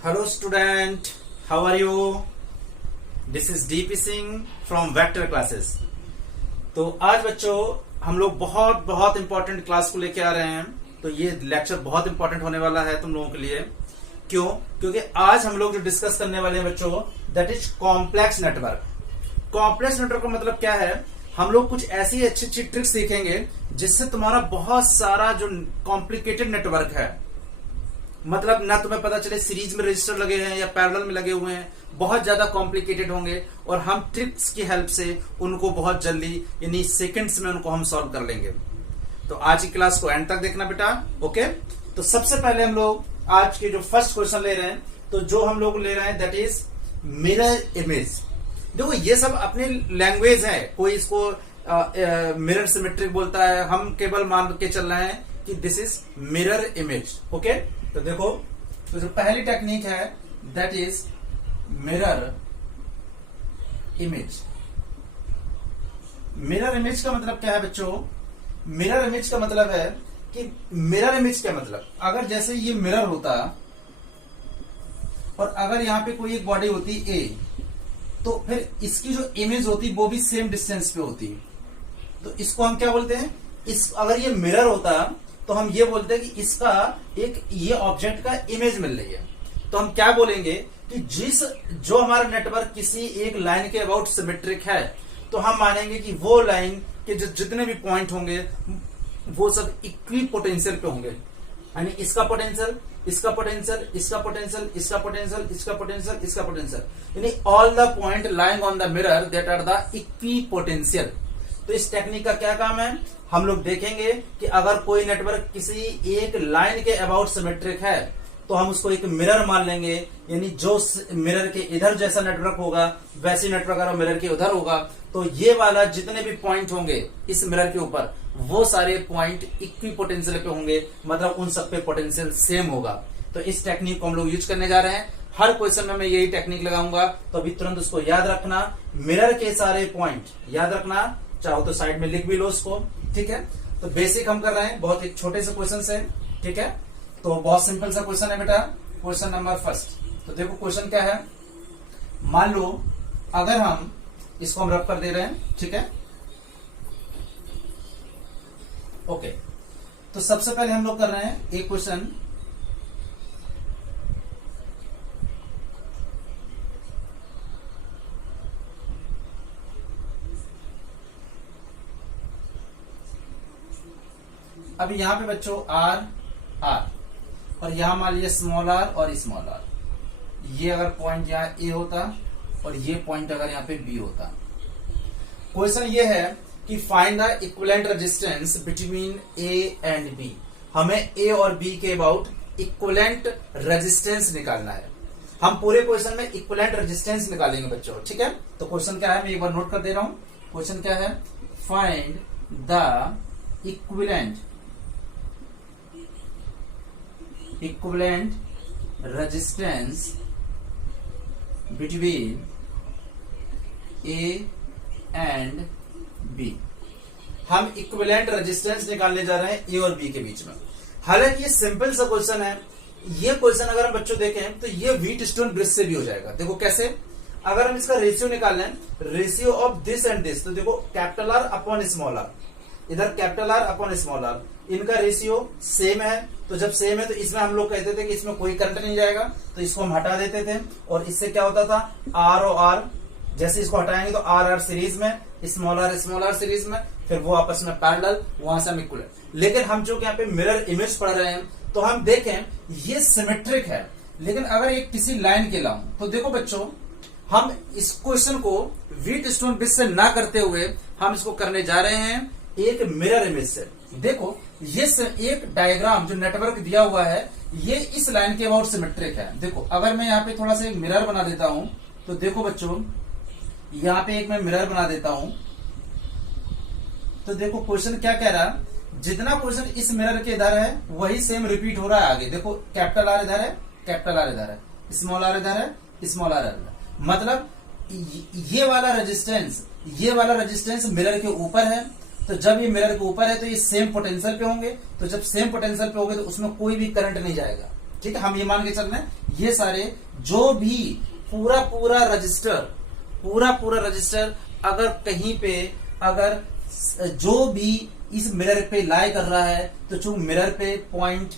Hello student, how are you? This is DP Singh from Vector Classes. तो आज बच्चों हम लोग बहुत बहुत इंपॉर्टेंट क्लास को लेके आ रहे हैं। तो ये लेक्चर बहुत इंपॉर्टेंट होने वाला है तुम लोगों के लिए। क्यों? क्योंकि आज हम लोग जो डिस्कस करने वाले हैं बच्चों, that is complex network. Complex network का मतलब क्या है? हम लोग कुछ ऐसी अच्छी अच्छी ट्रिक्स सीखेंगे जिससे तुम्हारा बहुत सारा जो कॉम्प्लिकेटेड नेटवर्क है, मतलब ना तुम्हें पता चले सीरीज में रजिस्टर लगे हैं या पैरेलल में लगे हुए हैं, बहुत ज्यादा कॉम्प्लिकेटेड होंगे और हम ट्रिक्स की हेल्प से उनको बहुत जल्दी यानी सेकंड्स में उनको हम सॉल्व कर लेंगे। तो आज की क्लास को एंड तक देखना बेटा, ओके। तो सबसे पहले हम लोग आज के जो फर्स्ट क्वेश्चन ले रहे हैं, तो जो हम लोग ले रहे हैं दैट इज मिरर इमेज। देखो ये सब अपनी लैंग्वेज है, कोई इसको मिरर सिमेट्रिक बोलता है, हम केवल मान के चल रहे हैं कि this is mirror image, okay. तो देखो, तो जो पहली टेक्निक है that is mirror image. Mirror image का मतलब क्या है बच्चों? मिरर इमेज का मतलब है कि मिरर इमेज का मतलब, अगर जैसे ये मिरर होता और अगर यहां पे कोई एक बॉडी होती ए, तो फिर इसकी जो इमेज होती वो भी सेम डिस्टेंस पे होती। तो इसको हम क्या बोलते हैं? इस अगर ये मिरर होता तो हम ये बोलते हैं कि इसका एक ये ऑब्जेक्ट का इमेज मिल रही है। तो हम क्या बोलेंगे कि जो हमारा नेटवर्क किसी एक लाइन के अबाउट सिमेट्रिक है, तो हम मानेंगे कि वो लाइन के जितने भी पॉइंट होंगे वो सब इक्वी पोटेंशियल पे होंगे। यानी इसका पोटेंशियल, इसका पोटेंशियल, इसका पोटेंशियल, इसका पोटेंशियल, इसका पोटेंशियल, इसका पोटेंशियल, यानी all the point lying on the mirror that are the equipotential. तो इस टेक्निक का क्या काम है? हम लोग देखेंगे कि अगर कोई नेटवर्क किसी एक लाइन के अबाउट सिमेट्रिक है तो हम उसको एक मिरर मान लेंगे, यानी जो मिरर के इधर जैसा नेटवर्क होगा वैसी नेटवर्क अगर मिरर के उधर होगा तो ये वाला जितने भी पॉइंट होंगे इस मिरर के ऊपर वो सारे पॉइंट इक्वी पोटेंशियल पे होंगे, मतलब उन सब पे पोटेंशियल सेम होगा। तो इस टेक्निक को हम लोग यूज करने जा रहे हैं। हर क्वेश्चन में मैं यही टेक्निक लगाऊंगा, तो अभी तुरंत उसको याद रखना। मिरर के सारे पॉइंट याद रखना, चाहो तो साइड में लिख भी लो उसको, ठीक है। तो बेसिक हम कर रहे हैं, बहुत एक छोटे से क्वेश्चन से, ठीक है। तो बहुत सिंपल सा क्वेश्चन है बेटा, क्वेश्चन नंबर फर्स्ट। तो देखो क्वेश्चन क्या है, मान लो अगर हम इसको हम रब कर दे रहे हैं, ठीक है, ओके। तो सबसे पहले हम लोग कर रहे हैं एक क्वेश्चन, अभी यहां पे बच्चों आर आर और यहां मान लीजिए स्मॉल आर और स्मॉल आर। ये अगर पॉइंट यहां ए होता और ये पॉइंट अगर यहां पे बी होता। क्वेश्चन ये है कि find the equivalent resistance between A and B. हमें ए और बी के अबाउट इक्विवेलेंट रेजिस्टेंस निकालना है। हम पूरे क्वेश्चन में इक्विवेलेंट रेजिस्टेंस निकालेंगे बच्चों, ठीक है। तो क्वेश्चन क्या है, मैं एक बार नोट कर दे रहा हूं। क्वेश्चन क्या है, find the equivalent resistance between A and B. हम इक्विवेलेंट रेजिस्टेंस निकालने जा रहे हैं ए और बी के बीच में। हालांकि ये सिंपल सा क्वेश्चन है। ये क्वेश्चन अगर हम बच्चों देखें तो ये व्हीटस्टोन ब्रिज से भी हो जाएगा। देखो कैसे, अगर हम इसका रेशियो निकाल लें, ratio of this and this, तो देखो capital R upon small R, इधर capital R upon small R, इनका रेशियो सेम है। तो जब सेम है तो इसमें हम लोग कहते थे कि इसमें कोई करंट नहीं जाएगा, तो इसको हम हटा देते थे और इससे क्या होता था, आर और आर, जैसे इसको हटाएंगे तो आर आर सीरीज में, स्मॉल आर सीरीज में, फिर वो आपस में पैरेलल, वहां से हम इक्वल। लेकिन हम जो यहाँ पे मिरर इमेज पढ़ रहे हैं तो हम देखें ये सिमेट्रिक है, लेकिन अगर एक किसी लाइन के लाऊं तो देखो बच्चों, हम इस क्वेश्चन को व्हीटस्टोन ब्रिज से ना करते हुए हम इसको करने जा रहे हैं एक मिरर इमेज से। देखो ये एक डायग्राम जो नेटवर्क दिया हुआ है ये इस लाइन के अबाउट सिमेट्रिक है। देखो अगर मैं यहाँ पे थोड़ा सा एक मिरर बना देता हूं, तो देखो बच्चों यहाँ पे एक मैं मिरर बना देता हूं, तो देखो क्वेश्चन क्या कह रहा है, जितना क्वेश्चन इस मिरर के इधर है वही सेम रिपीट हो रहा है आगे। देखो कैपिटल आर इधर है, कैपिटल आर इधर है, स्मॉल आर इधर है, स्मॉल आर इधर, मतलब ये वाला रेजिस्टेंस मिरर के ऊपर है। तो जब ये मिरर के ऊपर है तो ये सेम पोटेंशियल पे होंगे, तो जब सेम पोटेंशियल पे होंगे तो उसमें कोई भी करंट नहीं जाएगा। ठीक है, हम ये मान के चल रहे हैं ये सारे जो भी पूरा पूरा रजिस्टर अगर कहीं पे अगर जो भी इस मिरर पे लाई कर रहा है तो चूंकि मिरर पे पॉइंट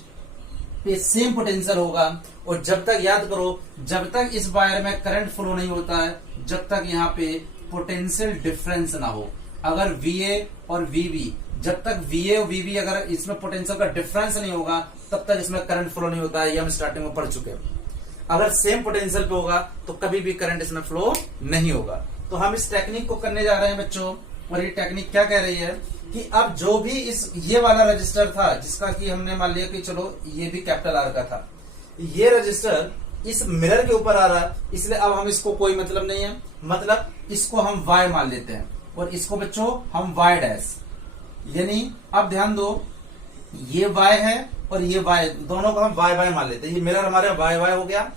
पे सेम पोटेंशियल होगा, और जब तक याद करो जब तक इस वायर में करंट फ्लो नहीं होता है जब तक यहाँ पे पोटेंशियल डिफरेंस ना हो। अगर VA और VB, जब तक VA और VB अगर इसमें पोटेंशियल का डिफरेंस नहीं होगा तब तक इसमें करंट फ्लो नहीं होता है, ये हम स्टार्टिंग में पढ़ चुके हैं। अगर सेम पोटेंशियल पे होगा तो कभी भी करंट इसमें फ्लो नहीं होगा। तो हम इस टेक्निक को करने जा रहे हैं बच्चों, और ये टेक्निक क्या कह रही है कि अब जो भी ये वाला रजिस्टर था जिसका कि हमने मान लिया कि चलो ये भी कैपिटल R का था, ये रजिस्टर इस मिरर के ऊपर आ रहा है, इसलिए अब हम इसको कोई मतलब नहीं है, मतलब इसको हम Y मान लेते हैं और इसको बच्चों हम Y डैश, यानी अब ध्यान दो ये Y है और ये Y, दोनों को हम Y मान लेते हैं। ये मिरर हमारे Y हो गया।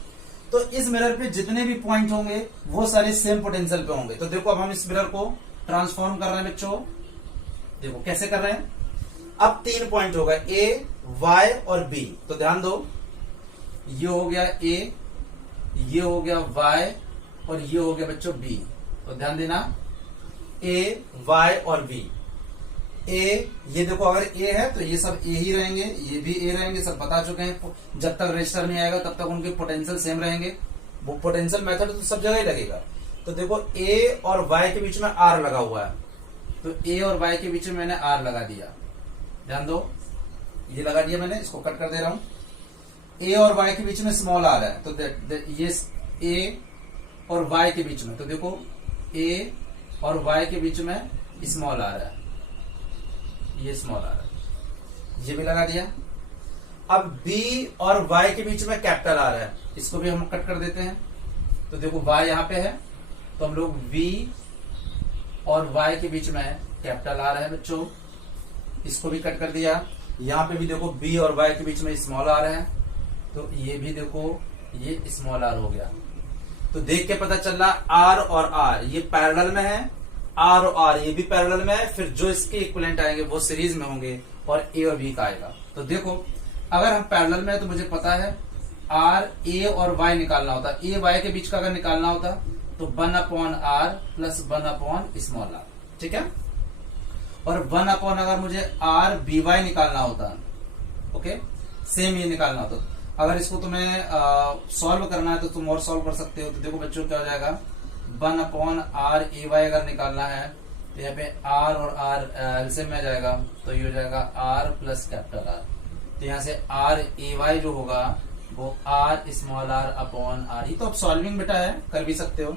तो इस मिरर पे जितने भी पॉइंट होंगे वो सारे सेम पोटेंशियल पे होंगे। तो देखो अब हम इस मिरर को ट्रांसफॉर्म कर रहे हैं बच्चों, देखो कैसे कर रहे हैं। अब 3 पॉइंट होगा A, Y और B। तो ध्यान दो ये हो गया A, ये हो गया Y और ये हो गया बच्चों B। तो ध्यान देना A, Y और B। A ये देखो अगर A है तो ये सब A ही रहेंगे, ये भी A रहेंगे, सब बता चुके हैं। जब तक रजिस्टर नहीं आएगा तब तक उनके पोटेंशियल सेम रहेंगे। वो पोटेंशियल मेथड तो सब जगह ही लगेगा। तो देखो A और Y के बीच में R लगा हुआ है, तो A और Y के बीच में मैंने R लगा दिया। ध्यान दो ये लगा दिया मैंने, इसको कट कर दे रहा हूं। A और Y के बीच में स्मॉल r है, तो ये A और Y के बीच में, तो देखो A और Y के बीच में स्मॉल r है, ये स्मॉल r है, ये भी लगा दिया। अब B और Y के बीच में कैपिटल R है, इसको भी हम कट कर देते हैं। तो देखो Y यहां पे है तो हम लोग V और Y के बीच में कैपिटल R है बच्चों, इसको भी कट कर दिया। यहां पे भी देखो B और Y के बीच में स्मॉल r है, तो ये भी देखो ये स्मॉल r हो गया। तो देख के पता चल रहा R और R ये पैरेलल में है, R और R ये भी पैरेलल में है, फिर जो इसके इक्विवेलेंट आएंगे वो सीरीज में होंगे और A और B का आएगा। तो देखो अगर हम पैरेलल में है तो मुझे पता है R A और Y निकालना होता, A Y के बीच का अगर निकालना होता तो 1/R प्लस 1/स्मॉल r, ठीक है। और 1/ अगर मुझे R BY निकालना होता, ओके सेम ये निकालना होता। अगर इसको तुम्हें सॉल्व करना है तो तुम और सॉल्व कर सकते हो। तो देखो बच्चों क्या हो जाएगा 1/R AY अगर निकालना है तो यहाँ पे R और R एलसीएम में आ जाएगा, तो ये हो जाएगा R प्लस कैपिटल R। तो यहाँ से R AY जो होगा वो R small r upon R। ये तो अब सॉल्विंग बेटा है, कर भी सकते हो।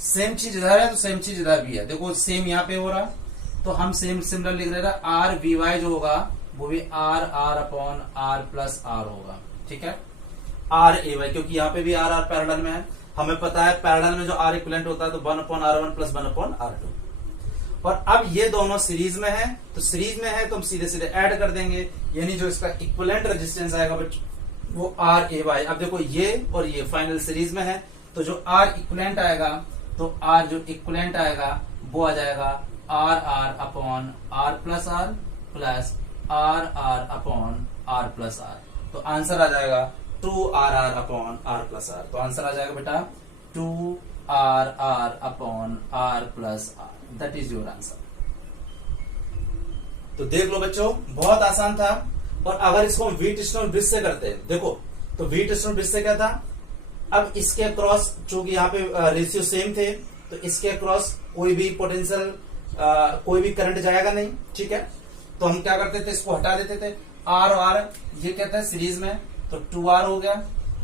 सेम चीज इधर है तो सेम चीज इधर भी है, देखो सेम यहाँ पे हो रहा तो हम सेम सिमिलर लिख रहे थे। R BY जो होगा वो भी R upon R plus R होगा, ठीक है। R AY क्योंकि यहाँ पे भी R पैरेलल में है, हमें पता है पैरेलल में जो R इक्विवेलेंट होता है तो 1/R1 प्लस 1/R2। और अब ये दोनों सीरीज में है, तो सीरीज में है तो हम सीधे सीधे ऐड कर देंगे, यानी जो इसका इक्विवेलेंट रेजिस्टेंस आएगा वो R AY। अब देखो ये और ये फाइनल सीरीज में है तो जो R इक्विवेलेंट आएगा तो R जो इक्विवेलेंट आएगा वो आ जाएगा R upon R plus R upon R plus R। तो आंसर आ जाएगा 2RR upon R plus R। तो आंसर आ जाएगा बेटा 2RR upon R plus R, that is your answer. तो देख लो बच्चों बहुत आसान था। और अगर इसको हम व्हीटस्टोन ब्रिज से करते हैं, देखो तो व्हीटस्टोन ब्रिज से क्या था, अब इसके अक्रॉस चूंकि यहाँ पे रेशियो सेम थे तो इसके अक्रॉस कोई भी पोटेंशियल कोई भी करंट जाएगा नहीं, ठीक है। तो हम क्या करते थे, इसको हटा देते थे। R और R ये कहता है सीरीज में, तो 2R हो गया।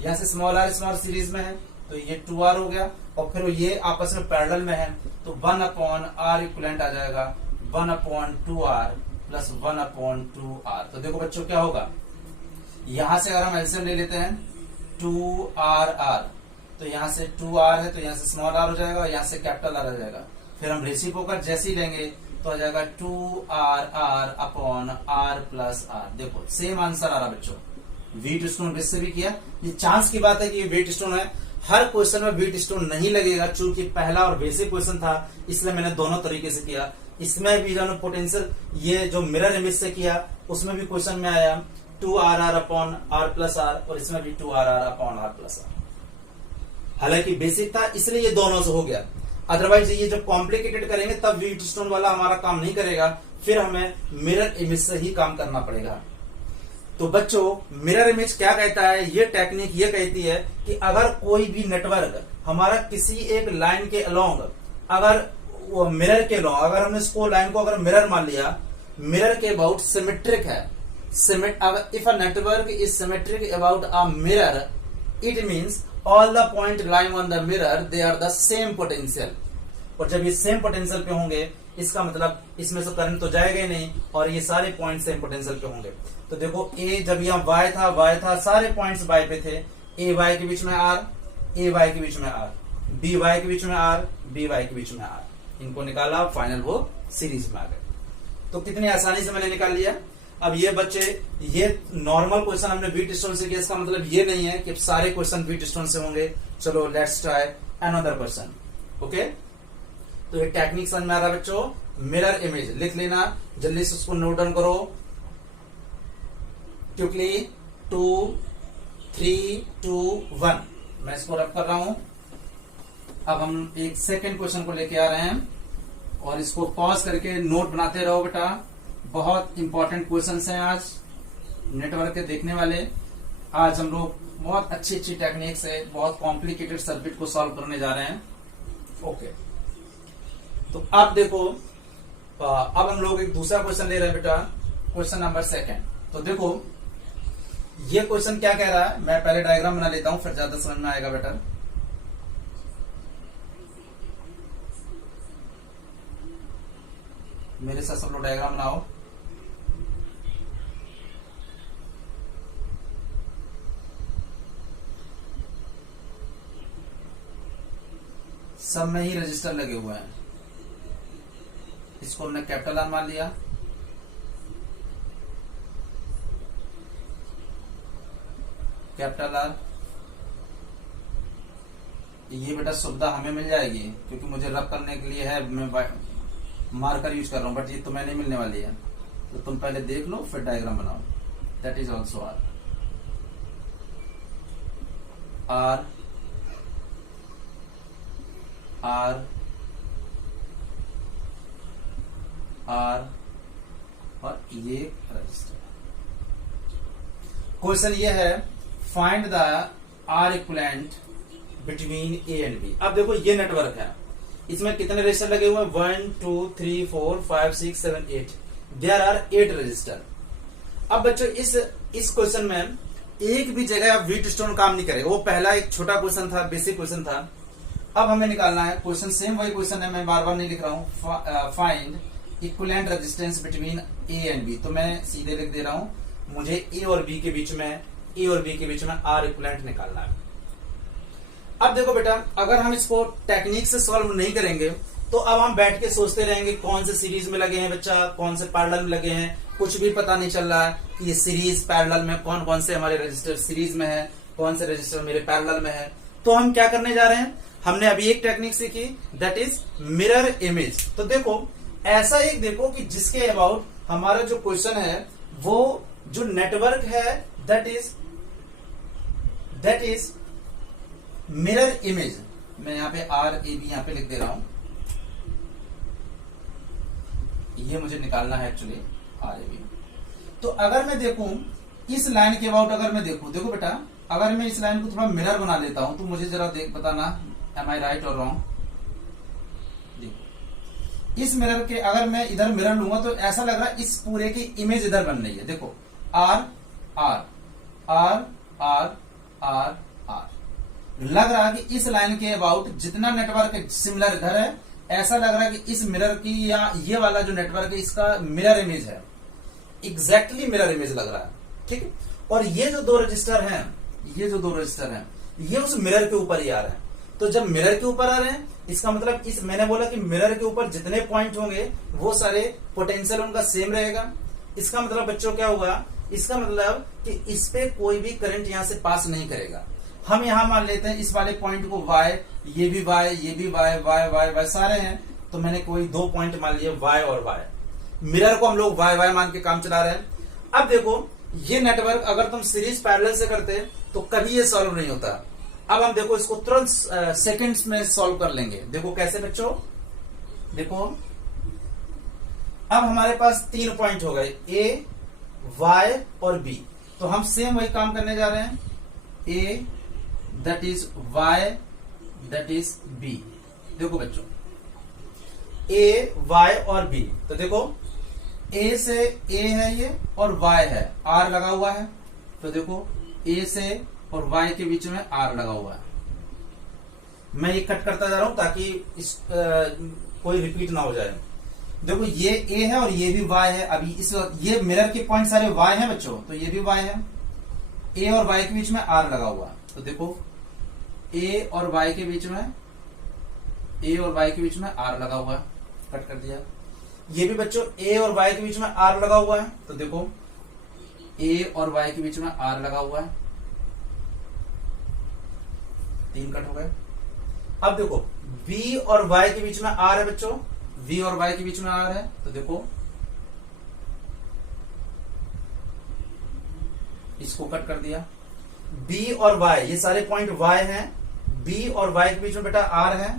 यहाँ से स्मॉल r स्मॉल सीरीज में है तो ये 2R हो गया, और फिर ये आपस में पैरेलल में है तो 1/R इक्विवेलेंट आ जाएगा 1/2R प्लस 1/2R। तो देखो बच्चों क्या होगा, यहां से अगर हम एलसीएम ले लेते हैं 2RR, तो यहां से 2R है तो यहां से स्मॉल r हो जाएगा और यहां से कैपिटल R आ जाएगा। फिर हम रेसिप्रोकल जैसे ही लेंगे तो आ जाएगा 2RR upon R plus R। देखो सेम आंसर आ रहा बच्चों, व्हीटस्टोन ब्रिज से भी किया। ये चांस की बात है कि ये व्हीटस्टोन है, हर क्वेश्चन में व्हीटस्टोन नहीं लगेगा, चूंकि पहला और बेसिक क्वेश्चन था इसलिए मैंने दोनों तरीके से किया। इसमें भी जो पोटेंशियल ये जो मिरर इमेज से किया उसमें भी क्वेश्चन में आया, 2RR upon R plus R, और इसमें भी 2RR upon R plus R। हालांकि बेसिक था इसलिए ये दोनों से हो गया, अदरवाइज ये जब कॉम्प्लिकेटेड करेंगे तब व्हीटस्टोन वाला हमारा काम नहीं करेगा, फिर हमें मिरर इमेज से ही काम करना पड़ेगा। तो बच्चों मिरर इमेज क्या कहता है, ये टेक्निक ये कहती है कि अगर कोई भी नेटवर्क हमारा किसी एक लाइन के अलोंग, अगर वो मिरर के अलोंग, अगर हमने इसको लाइन को अगर मिरर मान लिया, मिरर के अबाउट सिमेट्रिक है, if a network is symmetric about a mirror, it means all the point lying on the mirror they are the same potential। और जब ये सेम पोटेंशियल पे होंगे इसका मतलब इसमें से करंट तो जाएगा ही नहीं, और ये सारे पॉइंट सेम पोटेंशियल पे होंगे। तो देखो ए जब यहाँ y था सारे पॉइंट्स y पे थे, ए y के बीच में r, ए y के बीच में r, बी y के बीच में r, बी y के बीच में r, इनको निकाला, फाइनल वो सीरीज में आ गए। तो कितनी आसानी से मैंने निकाल लिया। अब ये बच्चे ये नॉर्मल क्वेश्चन हमने व्हीटस्टोन से किया, इसका मतलब ये नहीं है कि सारे क्वेश्चन व्हीटस्टोन से होंगे। चलो let's try another question. Okay, तो ये टेक्निक समझ में आ रहा है बच्चों। मिरर इमेज लिख लेना, जल्दी से उसको नोट डाउन करो क्विकली। 2 3 2 1 मैं इसको रब कर रहा हूं। अब हम एक सेकेंड क्वेश्चन को लेके आ रहे हैं, और इसको पॉज करके नोट बनाते रहो बेटा। बहुत इंपॉर्टेंट क्वेश्चंस हैं आज नेटवर्क के देखने वाले। आज हम लोग बहुत अच्छी अच्छी टेक्निक से बहुत कॉम्प्लिकेटेड सर्किट को सॉल्व करने जा रहे हैं। ओके, तो अब देखो, अब हम लोग एक दूसरा क्वेश्चन ले रहे हैं बेटा, क्वेश्चन नंबर 2। तो देखो ये क्वेश्चन क्या कह रहा है, मैं पहले डायग्राम बना लेता हूं फिर ज्यादा समझ में आएगा बेटा। मेरे साथ सब लोग डायग्राम बनाओ। सब में ही रजिस्टर लगे हुए हैं। इसको हमने कैपिटल आर मान लिया, कैपिटल आर। ये बेटा सुविधा हमें मिल जाएगी क्योंकि मुझे रब करने के लिए है, मैं मार्कर यूज कर रहा हूं, बट ये तुम्हें नहीं मिलने वाली है। तो तुम पहले देख लो फिर डायग्राम बनाओ। That is also R, R R R और ये रजिस्टर। क्वेश्चन ये है, find the R equivalent between A and B. अब देखो ये नेटवर्क है, इसमें कितने रजिस्टर लगे हुए हैं, 1 2 3 4 5 6 7 8, देयर आर 8 रजिस्टर। अब बच्चों इस क्वेश्चन में एक भी जगह व्हीटस्टोन काम नहीं करेगा। वो पहला एक छोटा क्वेश्चन था, बेसिक क्वेश्चन था। अब हमें निकालना है, क्वेश्चन सेम वही क्वेश्चन है, मैं बार बार नहीं लिख रहा हूं। Find equivalent resistance between A and B. तो मैं सीधे लिख दे रहा हूं, मुझे ए और बी के बीच में आर इक्विवेलेंट निकालना है। अब देखो बेटा, अगर हम इसको टेक्निक से सॉल्व नहीं करेंगे तो अब हम बैठ के सोचते रहेंगे कौन से सीरीज में लगे हैं बच्चा, कौन से पैरेलल में लगे हैं, कुछ भी पता नहीं चल रहा है कि ये सीरीज पैरेलल में कौन कौन से हमारे रजिस्टर सीरीज में है, कौन से रजिस्टर मेरे पैरेलल में है। तो हम क्या करने जा रहे हैं, हमने अभी एक टेक्निक सीखी, दैट इज मिरर इमेज। तो देखो ऐसा एक देखो कि जिसके अबाउट हमारा जो क्वेश्चन है वो जो नेटवर्क है दैट इज मिरर इमेज। मैं यहाँ पे आर ए बी यहाँ पे लिख दे रहा हूं, ये मुझे निकालना है एक्चुअली आर ए बी। तो अगर मैं देखूं इस लाइन के अबाउट, अगर मैं देखो बेटा, अगर मैं इस लाइन को थोड़ा मिरर बना लेता हूं तो मुझे जरा देख बताना, एम आई राइट और रॉन्ग। देखो इस मिरर के अगर मैं इधर मिरर लूंगा तो ऐसा लग रहा है इस पूरे की इमेज इधर बन रही है। देखो R R R R R R, लग रहा है कि इस लाइन के अबाउट जितना नेटवर्क सिमिलर इधर है, ऐसा लग रहा है कि इस मिरर की या ये वाला जो नेटवर्क है इसका मिरर इमेज है, एग्जैक्टली मिरर इमेज लग रहा है। ठीक है, और ये जो दो रजिस्टर हैं ये उस मिरर के ऊपर ही आ रहे हैं। तो जब मिरर के ऊपर आ रहे हैं इसका मतलब मैंने बोला कि मिरर के ऊपर जितने पॉइंट होंगे वो सारे पोटेंशियल उनका सेम रहेगा। इसका मतलब बच्चों क्या हुआ, इसका मतलब कि इस पे कोई भी करंट यहां से पास नहीं करेगा। हम यहां मान लेते हैं इस वाले पॉइंट को y, ये भी y, ये भी y सारे हैं, तो मैंने कोई 2 पॉइंट मान लिए y और y। मिरर को हम लोग y मान के काम चला रहे हैं। अब देखो ये नेटवर्क अगर तुम सीरीज पैरेलल से करते तो कभी ये सॉल्व नहीं होता। अब हम देखो इसको तुरंत सेकंड्स में सॉल्व कर लेंगे। देखो कैसे बच्चों, देखो अब हमारे पास 3 पॉइंट हो गए, ए, वाई और बी। तो हम सेम वही काम करने जा रहे हैं, A that is Y that is B. देखो बच्चों, ए, वाई और बी, तो देखो ए से ए है ये और वाई है, आर लगा हुआ है। तो देखो ए से और वाई के बीच में आर लगा हुआ है। मैं ये कट करता जा रहा हूं ताकि इस कोई रिपीट ना हो जाए। देखो ये ए है और ये भी वाई है। अभी इस ये मिरर के पॉइंट सारे वाई हैं बच्चों, तो ये भी वाई है। ए और वाई के बीच में आर लगा हुआ है। तो देखो ए और वाई के बीच में, ए और वाई के बीच में आर लगा हुआ है, कट कर दिया। ये भी बच्चों ए और वाई के बीच में आर लगा हुआ है। तो देखो ए और वाई के बीच में आर लगा हुआ है, 3 कट हो गए। अब देखो बी और वाई के बीच में आर है बच्चों, वी और वाई के बीच में आर है। तो देखो इसको कट कर दिया। बी और वाई, ये सारे पॉइंट वाई हैं, बी और वाई के बीच में बेटा आर है,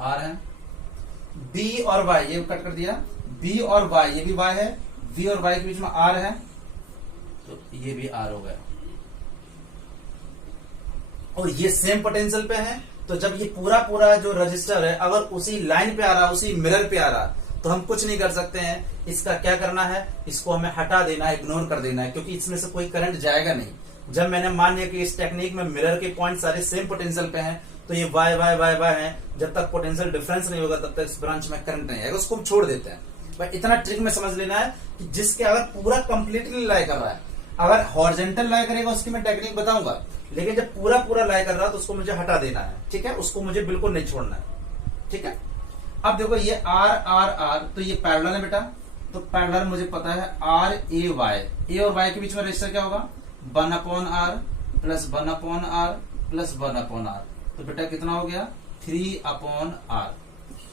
आर है। बी और वाई ये कट कर दिया, बी और वाई ये भी वाई है, वी और वाई के बीच में आर है, तो ये भी आर हो गया। और ये सेम पोटेंशियल पे है। तो जब ये पूरा पूरा जो रजिस्टर है अगर उसी लाइन पे आ रहा, उसी मिरर पे आ रहा, तो हम कुछ नहीं कर सकते हैं। इसका क्या करना है, इसको हमें हटा देना है, इग्नोर कर देना है, क्योंकि इसमें से कोई करंट जाएगा नहीं। जब मैंने मान लिया कि इस टेक्निक में मिरर के पॉइंट सारे सेम पोटेंशियल पे हैं, तो ये वाई वाई वाई वाई है, जब तक पोटेंशियल डिफरेंस नहीं होगा तब तक इस ब्रांच में करंट नहीं आएगा, उसको हम छोड़ देते हैं। बट इतना ट्रिक में समझ लेना है कि जिसके अगर पूरा कंप्लीटली लाई कर रहा है, अगर हॉरिजॉन्टल लाई करेगा उसकी मैं टेक्निक बताऊंगा, लेकिन जब पूरा पूरा लाई कर रहा है तो उसको मुझे हटा देना है, ठीक है, उसको मुझे बिल्कुल नहीं छोड़ना है, ठीक है। अब देखो ये आर आर आर, तो ये पैरेलल है बेटा, तो पैरेलल मुझे पता है आर ए वाई, ए और वाई के बीच में रजिस्टर क्या होगा, 1/r plus 1/r plus 1/r। तो बेटा कितना हो गया, 3/r।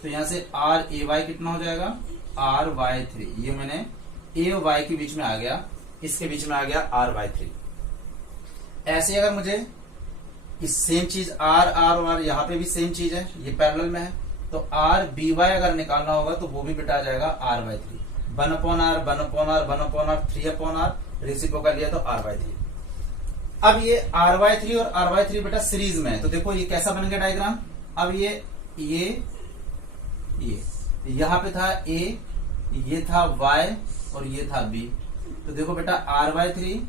तो यहां से आर ए वाई कितना हो जाएगा, RY3। ये मैंने ए और वाई के बीच में आ गया, इसके बीच में आ गया RY3। ऐसे अगर मुझे इस सेम चीज आर आर और यहां पे भी सेम चीज है, ये पैरेलल में है, तो RBY अगर निकालना होगा तो वो भी बेटा आ जाएगा RY3। 1/r 1/r 1/r 3/r, reciprocal लिया तो RY3। अब ये RY3 और RY3 बेटा सीरीज में है, तो देखो ये कैसा बन गया डायग्राम। अब ये यहां पे था A, ये था Y और ये था B। तो देखो बेटा RY3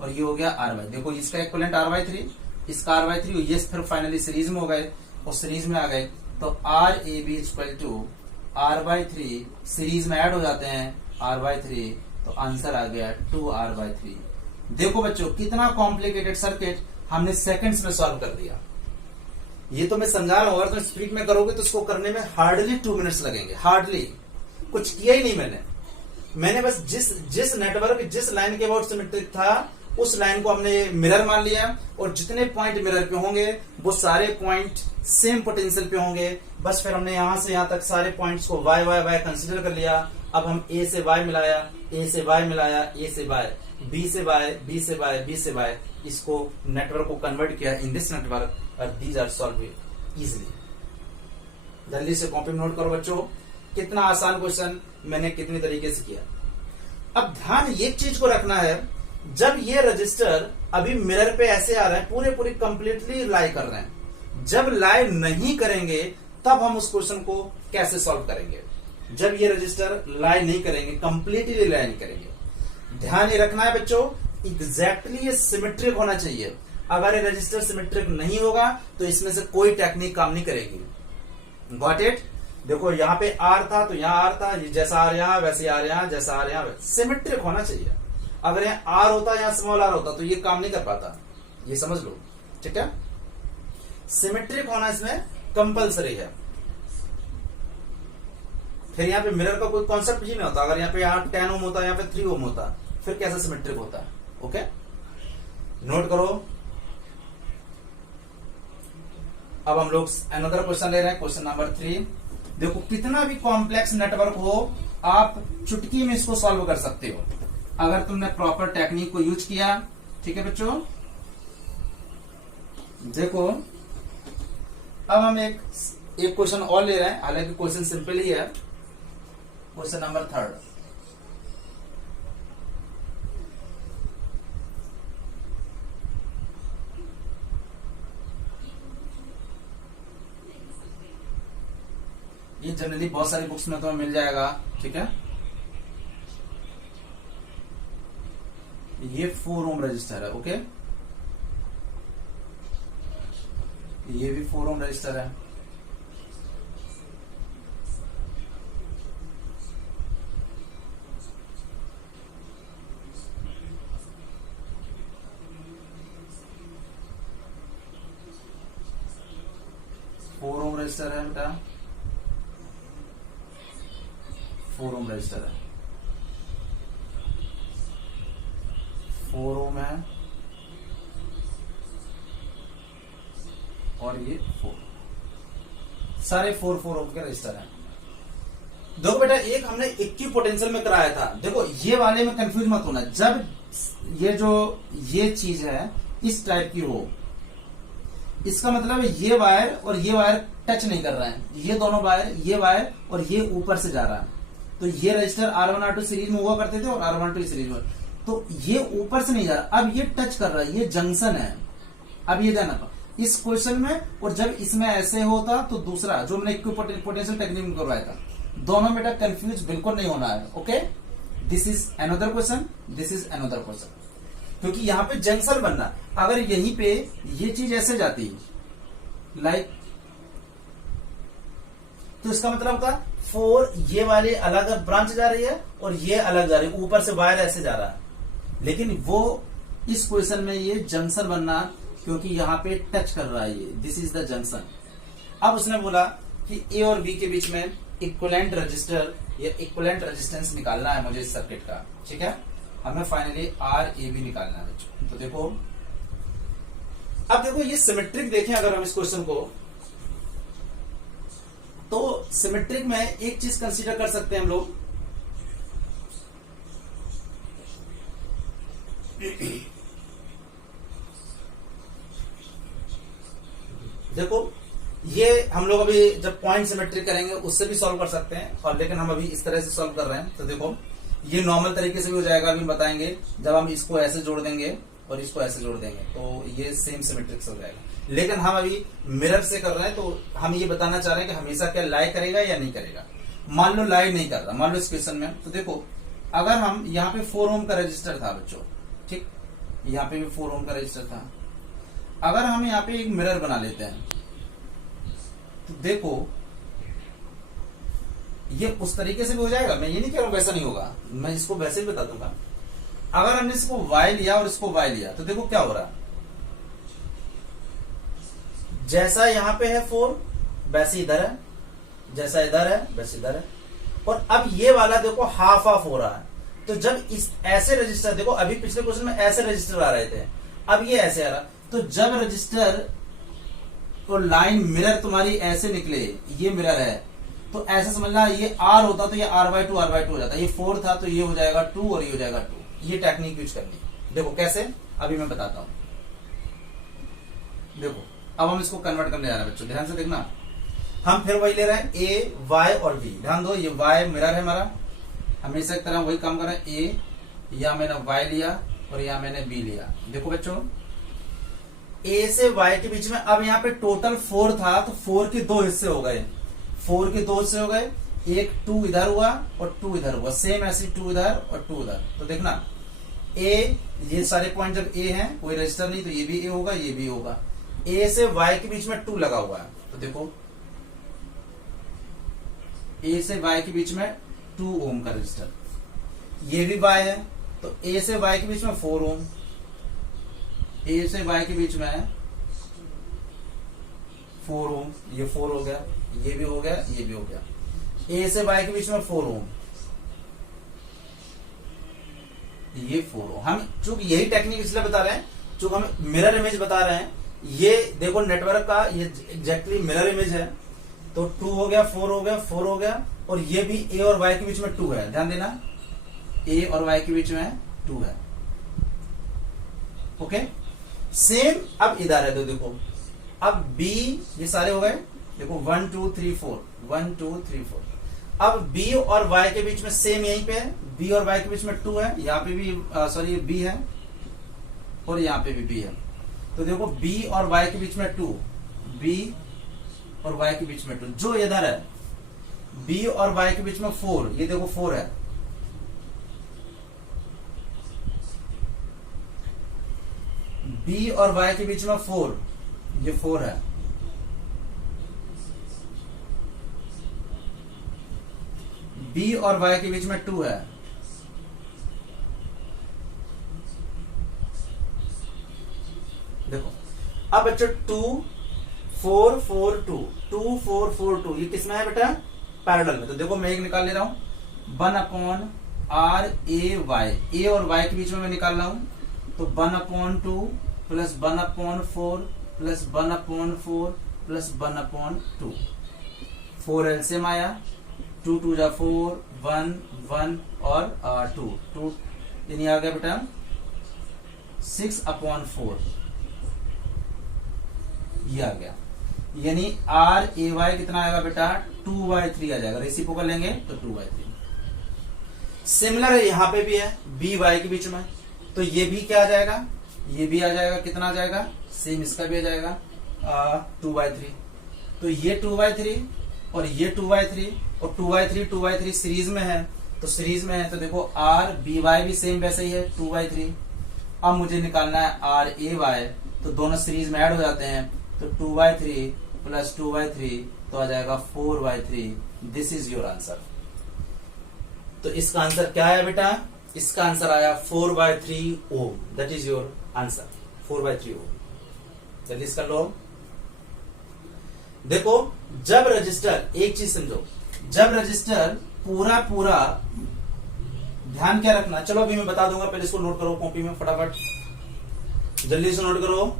और ये हो गया RY। देखो इसका इक्विवेलेंट RY3, इसका RY3, ये फिर फाइनली सीरीज में हो गए और सीरीज में आ गए, तो RAB equal to RY3 series में ऐड हो जाते हैं RY3, तो आंसर आ गया 2R/3। देखो बच्चों कितना कॉम्प्लिकेटेड सर्किट हमने सेकंड्स में सॉल्व कर दिया। ये तो मैं समझा रहा हूं, अगर तुम स्पीड में करोगे तो इसको करने में हार्डली 2 मिनट्स लगेंगे, हार्डली। कुछ किया ही नहीं मैंने बस जिस नेटवर्क जिस लाइन के अबाउट सिमेट्रिक था उस लाइन को हमने मिरर मान लिया, और जितने पॉइंट मिरर पे होंगे वो सारे पॉइंट सेम पोटेंशियल पे होंगे। बस फिर हमने यहां से यहां तक सारे पॉइंट्स को वाई वाई वाई कंसिडर कर लिया। अब हम ए से वाई मिलाया, ए से वाई मिलाया, ए से वाई, बी से वाई, बी से वाई, बी से वाई, इसको नेटवर्क को कन्वर्ट किया इन दिस नेटवर्क, और दीज आर सॉल्व इजिली। जल्दी से कॉपी में नोट करो बच्चों, कितना आसान क्वेश्चन मैंने कितनी तरीके से किया। अब ध्यान एक चीज को रखना है, जब ये रजिस्टर अभी मिरर पे ऐसे आ रहे हैं, पूरे कंप्लीटली लाई कर रहे हैं, जब लाई नहीं करेंगे तब हम उस क्वेश्चन को कैसे सॉल्व करेंगे। जब ये रजिस्टर लाई नहीं करेंगे, कंप्लीटली लाई नहीं करेंगे, ध्यान ये रखना है बच्चों, एग्जैक्टली ये सिमेट्रिक होना चाहिए। अगर ये रजिस्टर सिमेट्रिक नहीं होगा तो इसमें से कोई टेक्निक काम नहीं करेगी। Got it. देखो यहाँ पे आर था तो यहाँ आर था, जैसा आर यहाँ वैसे आर यहाँ, जैसा आर यहाँ सिमेट्रिक होना चाहिए। अगर यहाँ आर होता, यहाँ स्मॉल आर होता तो ये काम नहीं कर पाता, ये समझ लो, ठीक है। सिमेट्रिक होना इसमें कंपलसरी है। फिर यहाँ पे मिरर का कोई कॉन्सेप्ट ही नहीं होता। अगर यहाँ पे 10 ओम होता, यहाँ पे 3 ओम होता, फिर कैसे सिमेट्रिक होता। ओके, नोट करो। अब हम लोग अनदर क्वेश्चन ले रहे हैं, क्वेश्चन नंबर 3। देखो कितना भी कॉम्प्लेक्स नेटवर्क हो आप चुटकी में इसको सॉल्व कर सकते हो अगर तुमने प्रॉपर टेक्निक को यूज किया। ठीक है बच्चों, देखो अब हम एक क्वेश्चन और ले रहे हैं, हालांकि क्वेश्चन सिंपल ही है। Question number 3। ये जनरली बहुत सारी बुक्स में तुम्हें मिल जाएगा। ठीक है, ये 4 ओम रजिस्टर है। ओके, ये भी 4 ओम रजिस्टर है। रजिस्टर है बेटा, 4 ओम रजिस्टर है, 4 ओम है और ये 4, सारे 4 ओम के रजिस्टर हैं। देखो बेटा, एक हमने इक्वी पोटेंशियल में कराया था। देखो ये वाले में कंफ्यूज मत होना, जब ये चीज है इस टाइप की हो, इसका मतलब है ये वायर और ये वायर टच नहीं कर रहा है, ये दोनों वायर, ये वायर और ये ऊपर से जा रहा है। तो ये रजिस्टर R1 R2 सीरीज में हुआ करते थे और R1 2 सीरीज में, तो ये ऊपर से नहीं जा रहा, अब ये टच कर रहा है, ये जंक्शन है। अब ये ध्यान इस क्वेश्चन में, और जब इसमें ऐसे होता तो दूसरा जो हमने इक्वी पोटेंशियल टेक्निक में करवाया था, दोनों बेटा कंफ्यूज बिल्कुल नहीं होना है। Okay, this is another question, this is another question, क्योंकि यहां पे जंक्शन बनना, अगर यहीं पे ये चीज ऐसे जाती लाइक, तो इसका मतलब होता 4 ये वाले अलग ब्रांच जा रही है और ये अलग जा रही है, ऊपर से वायर ऐसे जा रहा है। लेकिन वो इस क्वेश्चन में ये जंक्शन बनना, क्योंकि यहां पे टच कर रहा है, ये दिस इज द जंक्शन। अब उसने बोला कि ए और बी के बीच में इक्विवेलेंट रजिस्टर या इक्विवेलेंट रेजिस्टेंस निकालना है मुझे इस सर्किट का। ठीक है, हमें फाइनली आर ए बी निकालना है बच्चों। तो देखो, अब देखो ये सिमेट्रिक देखें अगर हम इस क्वेश्चन को, तो सिमेट्रिक में एक चीज कंसीडर कर सकते हैं हम लोग, देखो ये हम लोग अभी जब पॉइंट सिमेट्रिक करेंगे उससे भी सॉल्व कर सकते हैं, और लेकिन हम अभी इस तरह से सॉल्व कर रहे हैं। तो देखो ये नॉर्मल तरीके से भी हो जाएगा, अभी हम बताएंगे। जब हम इसको ऐसे जोड़ देंगे और इसको ऐसे जोड़ देंगे तो ये सेम सिमेट्रिक से हो जाएगा। लेकिन हम अभी मिरर से कर रहे हैं, तो हम ये बताना चाह रहे हैं कि हमेशा क्या लाई करेगा या नहीं करेगा। मान लो लाई नहीं कर रहा, मान लो इस क्वेश्चन में, तो देखो अगर हम यहाँ पे 4 ओम का रजिस्टर था बच्चों, ठीक, यहाँ पे भी 4 ओम का रजिस्टर था, अगर हम यहाँ पे एक मिरर बना लेते हैं, तो देखो ये उस तरीके से भी हो जाएगा। मैं ये नहीं कह रहा हूं वैसा नहीं होगा, मैं इसको वैसे ही बता दूंगा। अगर हमने इसको Y लिया और इसको Y लिया, तो देखो क्या हो रहा, जैसा यहां पे है 4 वैसे इधर है, जैसा इधर है वैसे इधर है, और अब ये वाला देखो हाफ हाफ हो रहा है। तो जब इस ऐसे रजिस्टर, देखो अभी पिछले क्वेश्चन में ऐसे रजिस्टर आ रहे थे, अब ये ऐसे आ रहा, तो जब रजिस्टर तो लाइन मिरर तुम्हारी ऐसे निकले, ये मिरर है, तो ऐसे समझना ये R होता तो ये R/2 हो जाता, ये 4 था तो ये हो जाएगा 2 और ये हो जाएगा 2। ये टेक्निक यूज करनी। देखो कैसे, अभी मैं बताता हूं। देखो अब हम इसको कन्वर्ट करने जा रहे हैं बच्चों, ध्यान से देखना। हम फिर वही ले रहे हैं A, Y और B। ध्यान दो, ये Y मिरर है हमारा, हमेशा एक तरह वही काम कर रहे हैं। A या मैंने Y लिया और या मैंने B लिया। देखो बच्चों A से Y के बीच में, अब यहाँ पे टोटल 4 था, तो 4 के 2 हिस्से हो गए, 4 के 2 हिस्से हो गए, एक 2 इधर हुआ और 2 इधर हुआ, सेम ऐसे 2 इधर और 2 इधर। तो देखना A, ये सारे पॉइंट जब A हैं, कोई रजिस्टर नहीं, तो ये भी A होगा, ये भी होगा। A से Y के बीच में 2 लगा हुआ है, तो देखो A से Y के बीच में 2 ओम का रजिस्टर, ये भी Y है, तो A से Y के बीच में 4 ओम, A से Y के बीच में 4 ओम, ये 4 हो गया, ये भी हो गया, ये भी हो गया। A से Y के बीच में 4 ओम, ये 4 ओम। हम चूंकि यही टेक्निक इसलिए बता रहे हैं, चूंकि हम मिरर इमेज बता रहे हैं। ये देखो नेटवर्क का ये एग्जैक्टली मिरर इमेज है, तो 2 हो गया, 4 हो गया, 4 हो गया, और ये भी ए और वाई के बीच में 2 है, ध्यान देना, ए और वाई के बीच में 2 है। ओके, सेम अब इधर है, तो देखो अब बी, ये सारे हो गए, देखो 1 2 3 4, 1 2 3 4। अब बी और वाई के बीच में सेम यहीं पे है, बी और वाई के बीच में 2 है, यहाँ पे भी सॉरी बी है और यहाँ पे भी बी है। तो देखो बी और वाई के बीच में 2, बी और वाई के बीच में 2, जो इधर है बी और वाई के बीच में 4, ये देखो 4 है, बी और वाई के बीच में 4, ये 4 है, बी और वाई के बीच में 2 है, देखो अब बच्चों 2 4 4 2, 2 4 4 2, ये किसमें है बेटा, पैरेलल में। तो देखो मैं एक निकाल ले रहा हूं, 1/r a y, ए और वाई के बीच में मैं निकाल रहा हूं, तो 1/2 प्लस 1/4 प्लस 1/4 प्लस 1/2, 4 एलसीएम आया, 2 2 जा 4, 1 1 और 2 2, यानी आ गया बेटा 6/4, ये आ गया, यानी आर ए वाई कितना आएगा बेटा 2/3 आ जाएगा, रेसिप्रोकल लेंगे तो 2/3। सिमिलर है यहां पे भी है बी वाई के बीच में, तो ये भी क्या आ जाएगा, ये भी आ जाएगा, कितना आ जाएगा, सेम इसका भी आ जाएगा 2/3। तो ये 2/3 और ये 2/3 और 2/3 सीरीज में है, तो सीरीज में है तो देखो आर बी वाई भी सेम वैसे ही है 2/3। अब मुझे निकालना है आर ए वाई, तो दोनों सीरीज में ऐड हो जाते हैं, तो 2/3 प्लस 2/3 तो आ जाएगा 4/3। This is your answer. तो इसका आंसर क्या है बेटा, इसका आंसर आया 4/3 ओम, दैट इज योर आंसर 4/3 ओम। जल्दी इसका लो, देखो जब रजिस्टर, एक चीज समझो, जब रजिस्टर पूरा पूरा, ध्यान क्या रखना, चलो अभी मैं बता दूंगा, पहले इसको नोट करो कॉपी में फटाफट, जल्दी से नोट करो।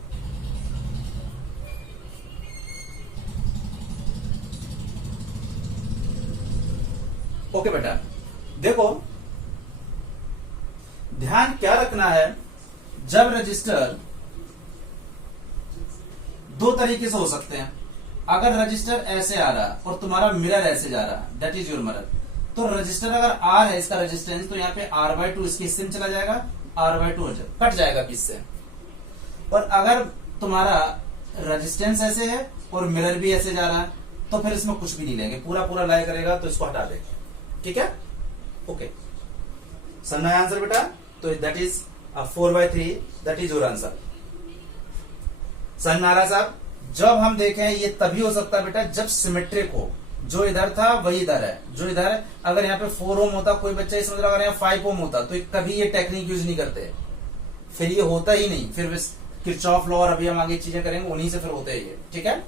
ओके बेटा, देखो ध्यान क्या रखना है, जब रजिस्टर दो तरीके से हो सकते हैं, अगर रजिस्टर ऐसे आ रहा और तुम्हारा मिरर ऐसे जा रहा, दैट इज योर मिरर, तो रजिस्टर अगर आर है इसका रेजिस्टेंस, तो यहाँ पे r/2 इसके हिस्से में चला जाएगा, r/2 कट जाएगा किससे। और अगर तुम्हारा रेजिस्टेंस ऐसे है और मिरर भी ऐसे जा रहा है, तो फिर इसमें कुछ भी नहीं लेंगे, पूरा पूरा लाई करेगा, तो इसको हटा देंगे, ठीक है। ओके, समझ आया आंसर बेटा, तो that is 4/3, that is your answer. समझ में आ रहा है साहब। जब हम देखें ये तभी हो सकता है बेटा जब सिमेट्रिक हो, जो इधर था वही इधर है, जो इधर है, अगर यहाँ पे 4 ओम होता, कोई बच्चा इस मतलब अगर यहाँ 5 ओम होता, तो कभी ये टेक्निक यूज नहीं करते, फिर ये होता ही नहीं, फिर किरचॉफ लॉ और अभी हम आगे चीजें करेंगे उन्हीं से फिर होते ही है, ठीक है।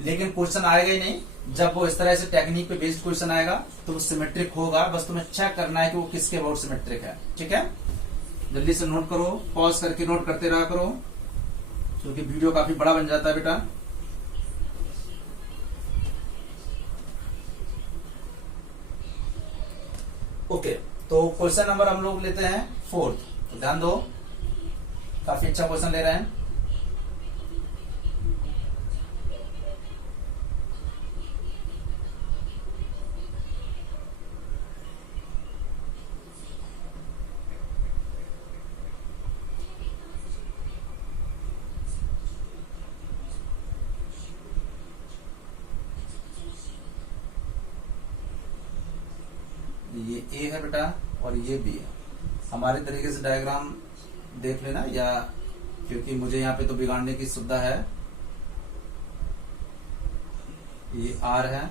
लेकिन क्वेश्चन आएगा ही नहीं, जब वो इस तरह से टेक्निक पे बेस्ड क्वेश्चन आएगा तो वो सिमेट्रिक होगा, बस तुम्हें चेक करना है कि वो किसके अबाउट सिमेट्रिक है, ठीक है। जल्दी से नोट करो, पॉज करके नोट करते रहा करो, क्योंकि वीडियो काफी बड़ा बन जाता है बेटा। ओके, तो क्वेश्चन नंबर हम लोग लेते हैं 4th, तो ध्यान दो, काफी अच्छा क्वेश्चन ले रहे हैं। ये ए है बेटा और ये बी है, हमारे तरीके से डायग्राम देख लेना, या क्योंकि मुझे यहाँ पे तो बिगाड़ने की सुविधा है। ये आर है,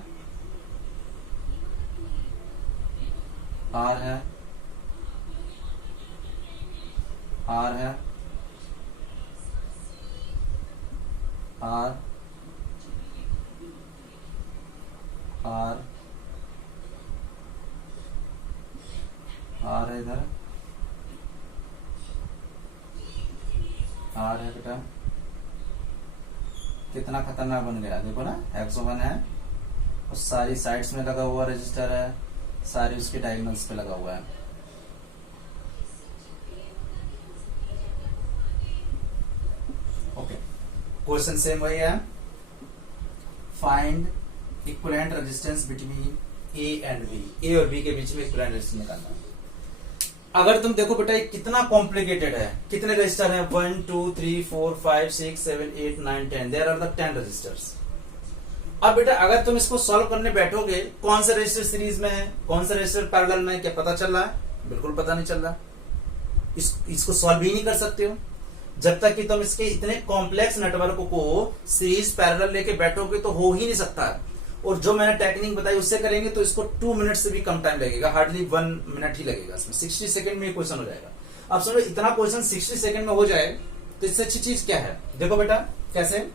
आर है, आर है, आर, आर, आर है, इधर आर है बेटा, कितना खतरनाक बन गया देखो ना, x1 है, और सारी साइड्स में लगा हुआ रजिस्टर है, सारी उसके डायगोनल्स पे लगा हुआ है। ओके, क्वेश्चन सेम वही है, find equivalent resistance between A and B, A और बी के बीच में इक्विवेलेंट रेजिस्टेंस निकालना है। अगर तुम देखो बेटा ये कितना कॉम्प्लिकेटेड है, कितने रजिस्टर हैं, 1 2 3 4 5 6 7 8 9 10, देयर आर द 10 रजिस्टर्स। अब बेटा अगर तुम इसको सॉल्व करने बैठोगे, कौन से रजिस्टर सीरीज में है, कौन से रजिस्टर पैरेलल में है, क्या पता चल रहा है? बिल्कुल पता नहीं चल रहा। इसको सॉल्व ही नहीं कर सकते हो जब तक कि तुम इसके इतने कॉम्प्लेक्स नेटवर्क को सीरीज पैरेलल लेके बैठोगे तो हो ही नहीं सकता। और जो मैंने टेक्निक बताई उससे करेंगे तो इसको 2 मिनट से भी कम टाइम लगेगा, हार्डली 1 मिनट ही लगेगा, इसमें 60 सेकंड में क्वेश्चन हो जाएगा। अब समझो इतना क्वेश्चन 60 सेकंड में हो जाए तो इससे अच्छी चीज क्या है? देखो बेटा कैसे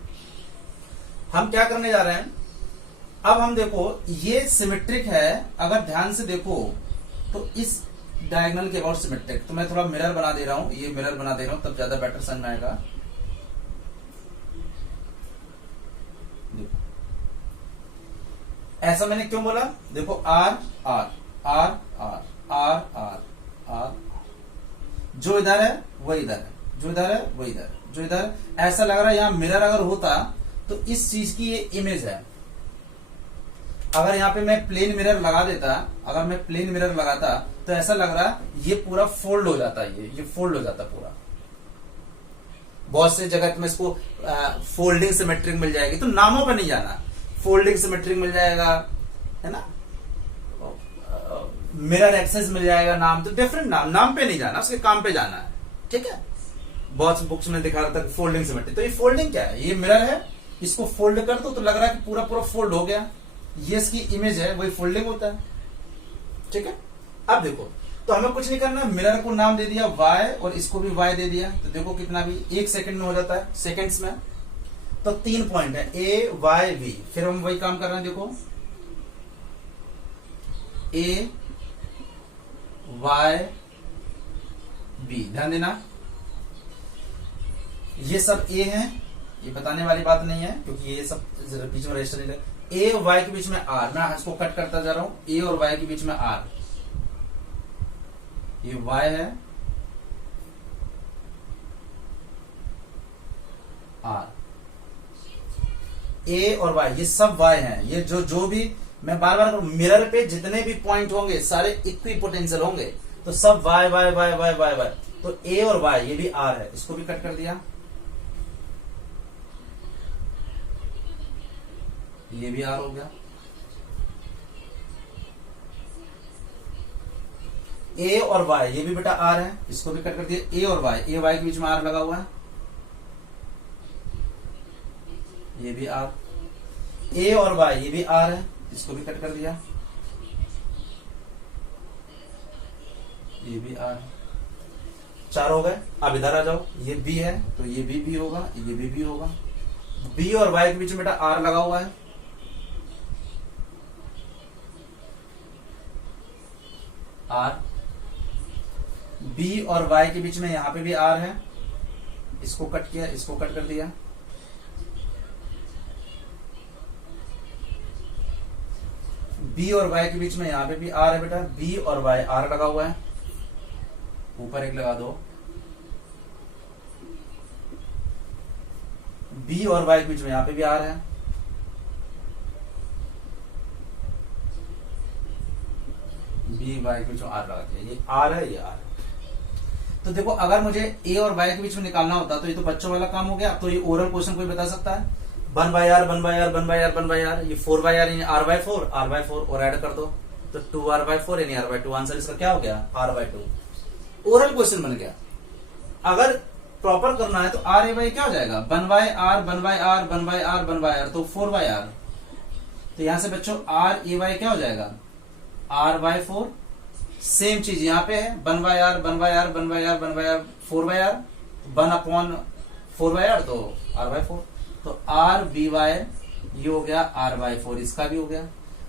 हम क्या करने जा रहे हैं। अब हम देखो ये सिमेट्रिक है, अगर ध्यान से देखो तो इस डायगोनल के अबाउट सिमेट्रिक, तो मैं थोड़ा मिरर बना दे रहा हूं, ये मिरर बना दे रहा हूं तब ज्यादा बेटर समझ में आएगा। ऐसा मैंने क्यों बोला? देखो R R R R R R R, जो इधर है वो इधर है, जो इधर है वो इधर, जो इधर है। ऐसा लग रहा है यहां मिरर अगर होता तो इस चीज की ये इमेज है। अगर यहाँ पे मैं प्लेन मिरर लगा देता, अगर मैं प्लेन मिरर लगाता तो ऐसा लग रहा है ये पूरा फोल्ड हो जाता, ये फोल्ड हो जाता पूरा। बहुत से जगह में इसको फोल्डिंग सिमेट्रिक मिल जाएगी, तो नामों पे नहीं जाना, फोल्डिंग सिमेट्रिक मिल जाएगा, है ना, मिरर एक्सेस मिल जाएगा नाम, तो डिफरेंट नाम पे नहीं जाना, उसके काम पे जाना है, ठीक है। बहुत बुक्स में दिखा रहा था फोल्डिंग सिमेट्रिक, तो ये फोल्डिंग क्या है? ये मिरर है, इसको फोल्ड कर दो तो लग रहा है कि पूरा पूरा फोल्ड हो गया, ये इसकी इमेज है, वही फोल्डिंग होता है, ठीक है। अब देखो तो हमें कुछ नहीं करना, मिरर को नाम दे दिया y और इसको भी y दे दिया, तो देखो कितना भी 1 सेकंड में हो जाता है, सेकंड्स में। तो 3 पॉइंट है a y b, फिर हम वही काम कर रहे हैं, देखो a y b, ध्यान देना ये सब a है, ये बताने वाली बात नहीं है क्योंकि ये सब बीच में रजिस्टर नहीं है। a और y के बीच में r, मैं इसको कट करता जा रहा हूं, a और y के बीच में r, ये y है r, a और y ये सब y हैं, ये जो भी मैं बार बार मिरर पे जितने भी पॉइंट होंगे सारे इक्वी पोटेंशियल होंगे, तो सब y y y y y y, तो a और y ये भी r है, इसको भी कट कर दिया, ये भी r हो गया। a और y ये भी बेटा r है, इसको भी कट कर दिया, a और y, a y के बीच में r लगा हुआ है, ये भी r, a और y ये भी r है, इसको भी कट कर दिया, ये भी r, 4 हो गए। अब इधर आ जाओ, ये b है तो ये भी होगा, ये भी होगा, b और y के बीच में बेटा r लगा हुआ है, r, b और y के बीच में यहां पे भी r है, इसको कट किया, इसको कट कर दिया, b और y के बीच में यहां पे भी r है बेटा, b और y r लगा हुआ है, ऊपर एक लगा दो, b और y के बीच में यहां पे भी r है, b y के बीच में r लगा दिया, ये r है, ये r है। तो देखो अगर मुझे a और y के बीच में निकालना होता तो ये तो बच्चों वाला काम हो गया। तो ये ओरल क्वेश्चन कोई बता सकता है? 1 by r 1 by r 1 by r 1 by r, ये 4 by r यानी r by 4 और ऐड कर दो तो 2r by 4 यानी r by 2, आंसर इसका क्या हो गया? r by 2। ओरल क्वेश्चन बन गया। अगर प्रॉपर करना है तो r a by क्या हो जाएगा? 1 by r 1 by r 1 by r 1 by r, तो 4 by r। तो यहां से बच्चों r a by क्या हो जाएगा? r by 4। सेम चीज यहाँ पे है, 1 by r 1 by r 1 by r 1 by r 4 by r, 1 upon 4 by r तो r by 4। तो r b y ये हो गया r by 4, इसका भी हो गया।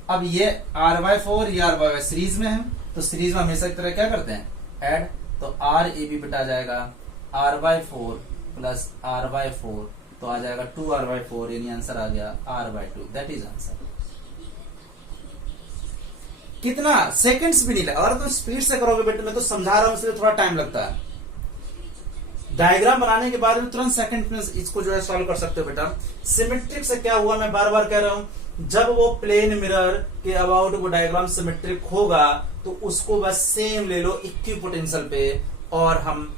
अब ये r by 4 ये r by सीरीज में है, तो सीरीज में हमेशा की तरह क्या करते हैं? ऐड। तो r a b बेटा आ जाएगा r by 4 plus r by 4, तो आ जाएगा 2r by 4, यानी आंसर आ गया r by 2। That is answer. कितना सेकंड्स भी नहीं लगा। अगर तुम स्पीड से करोगे बेटा, मैं तो समझा रहा हूं इसलिए थोड़ा टाइम लगता है। डायग्राम बनाने के बाद में तुरंत सेकंड में इसको जो है सॉल्व कर सकते हो बेटा। सिमेट्रिक से क्या हुआ, मैं बार बार कह रहा हूं, जब वो प्लेन मिरर के अबाउट वो डायग्राम सिमेट्रिक होगा तो उसको बस सेम ले लो इक्विपोटेंशियल पे और हम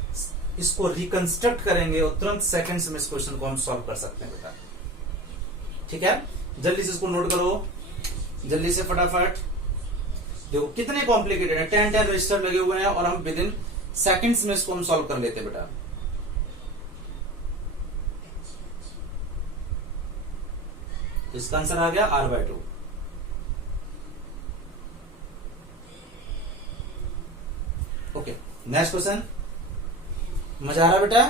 इसको रिकंस्ट्रक्ट करेंगे और तुरंत सेकंड्स में इस क्वेश्चन को हम सॉल्व कर सकते हैं बेटा। ठीक है, जल्दी से इसको नोट करो, जल्दी से फटाफट। देखो कितने कॉम्प्लिकेटेड है, 10 रजिस्टर लगे हुए हैं और हम विद इन सेकंड्स में इसको हम सॉल्व कर लेते हैं बेटा। इसका आंसर आ गया R/2। Okay, next question. मजा आ रहा बेटा,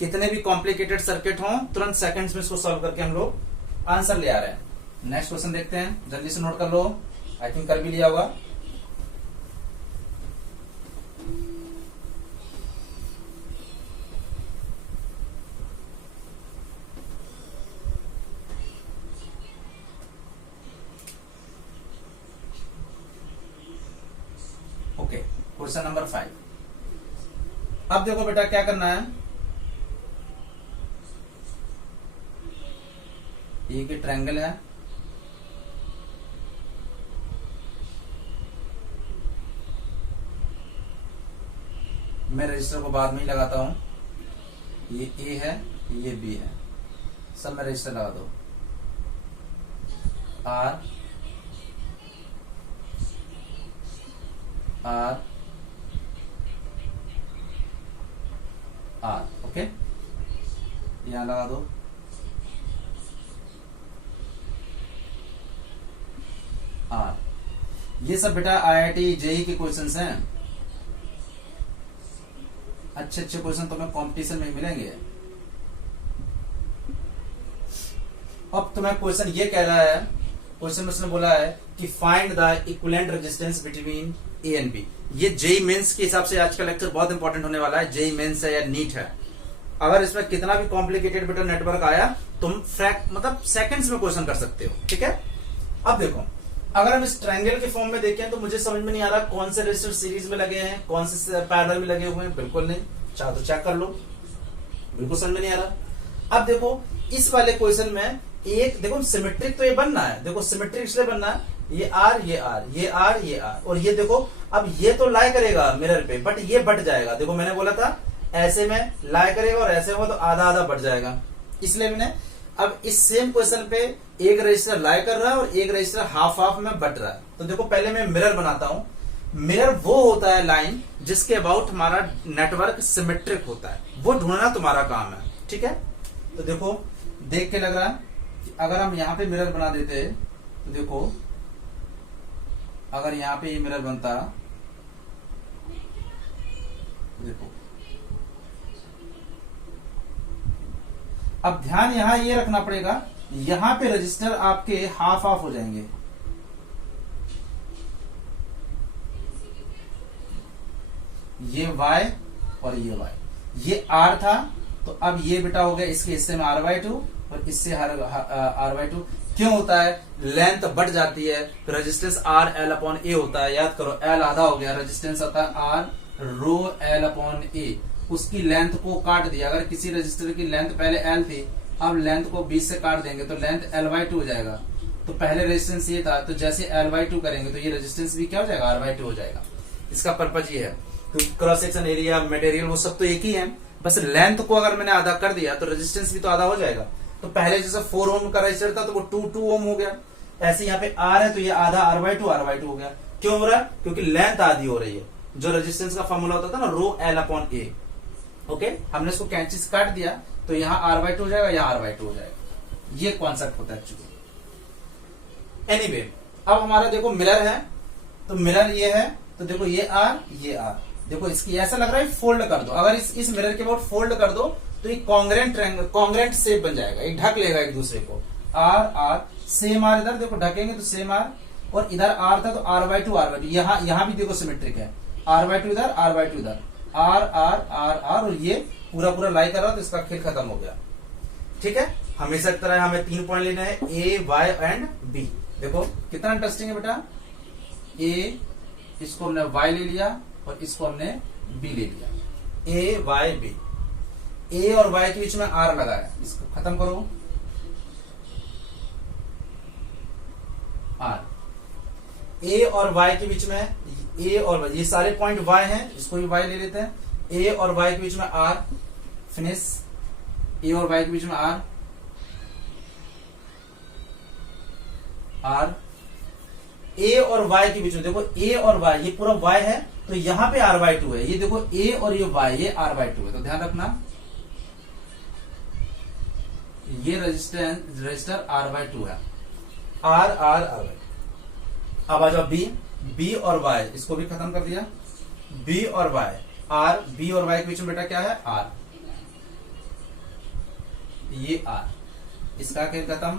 कितने भी कॉम्प्लिकेटेड सर्किट हो तुरंत सेकंड्स में इसको सॉल्व करके हम लोग आंसर ले आ रहे हैं। नेक्स्ट क्वेश्चन देखते हैं, जल्दी से नोट कर लो, आई थिंक कर भी लिया होगा। Okay, question number 5। अब देखो बेटा क्या करना है, एक ट्रायंगल है, मैं रजिस्टर को बाद में ही लगाता हूं। ये ए है, ये बी है, सब में रजिस्टर लगा दो। आर आर आर, ओके, यहां लगा दो। आर, ये सब बेटा IIT JEE के क्वेश्चंस हैं। अच्छे अच्छे क्वेश्चन तुम्हें कंपटीशन में मिलेंगे। अब तुम्हें क्वेश्चन ये कह रहा है, क्वेश्चन में उसने बोला है कि find the equivalent resistance between A and B. ये JEE मेंस के हिसाब से आज का लेक्चर बहुत इंपॉर्टेंट होने वाला है। JEE मेंस है या नीट है, अगर इसमें कितना भी कॉम्प्लिकेटेड बेटा नेटवर्क आया तुम मतलब सेकंड्स में क्वेश्चन कर सकते हो। ठीक है, अब देखो, अगर हम इस ट्रायंगल के फॉर्म में देखें तो मुझे समझ में नहीं आ रहा कौन से रजिस्टर सीरीज में लगे हैं, कौन से पैरेलल में लगे हुए हैं, बिल्कुल नहीं। चाहे तो चेक कर लो, बिल्कुल समझ में नहीं आ रहा। अब देखो इस वाले क्वेश्चन में एक देखो सिमेट्रिक तो ये बनना है, देखो सिमेट्रिक इसलिए बनना है, ये आर ये आर ये आर ये आर, और ये देखो अब ये तो लाई करेगा मिरर पे बट ये बट जाएगा। देखो मैंने बोला था ऐसे में लाई करेगा और ऐसे में तो आधा आधा बढ़ जाएगा, इसलिए मैंने अब इस सेम क्वेश्चन पे एक रजिस्टर लाई कर रहा है और एक रजिस्टर हाफ हाफ में बट रहा है। तो देखो पहले मैं मिरर बनाता हूं। मिरर वो होता है लाइन जिसके अबाउट हमारा नेटवर्क सिमेट्रिक होता है, वो ढूंढना तुम्हारा काम है। ठीक है, तो देखो देख के लग रहा है कि अगर हम यहां पे मिरर बना देते तो देखो अगर यहां पे ये मिरर बनता, देखो अब ध्यान यहां ये रखना पड़ेगा, यहां पे रजिस्टर आपके हाफ हाफ हो जाएंगे। ये Y और ये Y, ये R था तो अब ये बेटा हो गया इसके हिस्से में R/2 और इससे R/2। क्यों होता है, लेंथ बढ़ जाती है तो रेजिस्टेंस RL/A होता है। याद करो L आधा हो गया, रेजिस्टेंस आता है R ρL/A। उसकी लेंथ को काट दिया, अगर किसी रजिस्टर की लेंथ पहले L थी, अब लेंथ को 20 से काट देंगे तो लेंथ L/2 हो जाएगा। तो पहले रेजिस्टेंस ये था, तो जैसे L/2 करेंगे तो ये रेजिस्टेंस भी क्या हो जाएगा, R/2 हो जाएगा। इसका पर्पज ये है, तो क्रॉस सेक्शन एरिया मटेरियल वो सब तो एक ही है, बस लेंथ को अगर मैंने आधा कर दिया तो रेजिस्टेंस भी तो आधा हो जाएगा। तो पहले जैसे 4 ओम का रजिस्टर था तो वो 2 ओम हो गया, ऐसे यहाँ पे R है तो ये आधा R/2 हो गया। क्यों हो रहा है, क्योंकि लेंथ आधी हो रही है। जो रेजिस्टेंस का फॉर्मूला होता था ना ρL/A, ओके, हमने इसको कैंची से काट दिया तो यहाँ R/2 हो जाएगा, यहाँ R/2 हो जाएगा। ये कॉन्सेप्ट होता है एक्चुअली। एनीवे, अब हमारा देखो मिरर है, तो मिरर ये है, तो देखो ये R, देखो इसकी ऐसा लग रहा है फोल्ड कर दो। अगर इस मिरर के बाद फोल्ड कर दो तो ये कॉन्ग्रेंट शेप बन जाएगा, ये ढक लेगा एक दूसरे को। R सेम R, इधर देखो ढकेंगे तो सेम R, और इधर R था तो R/2 यहाँ भी देखो सिमेट्रिक है, R/2 इधर R/2 इधर, R और ये पूरा लाई कर रहा तो इसका खेल खत्म हो गया। ठीक है, हमेशा की तरह हमें 3 पॉइंट लेना है, A, Y एंड B। देखो कितना इंटरेस्टिंग है बेटा, ए, इसको हमने y ले लिया और इसको हमने b ले लिया, a y b। a और y के बीच में r लगाया, इसको खत्म करो, r। a और y के बीच में a और y, ये सारे पॉइंट y हैं, इसको भी y ले लेते हैं। a और y के बीच में r, फिनिश। a और y के बीच में r, r। a और y के बीच में देखो a और y, ये पूरा y है तो यहां पे r/2 है। ये देखो a और ये y, ये r/2 है, तो ध्यान रखना ये रजिस्टर r/2 है, r/2। अब आ जाओ b और y, इसको भी खत्म कर दिया। b और y, b और y के बीच में बेटा क्या है, r, ये r, इसका क्या खत्म।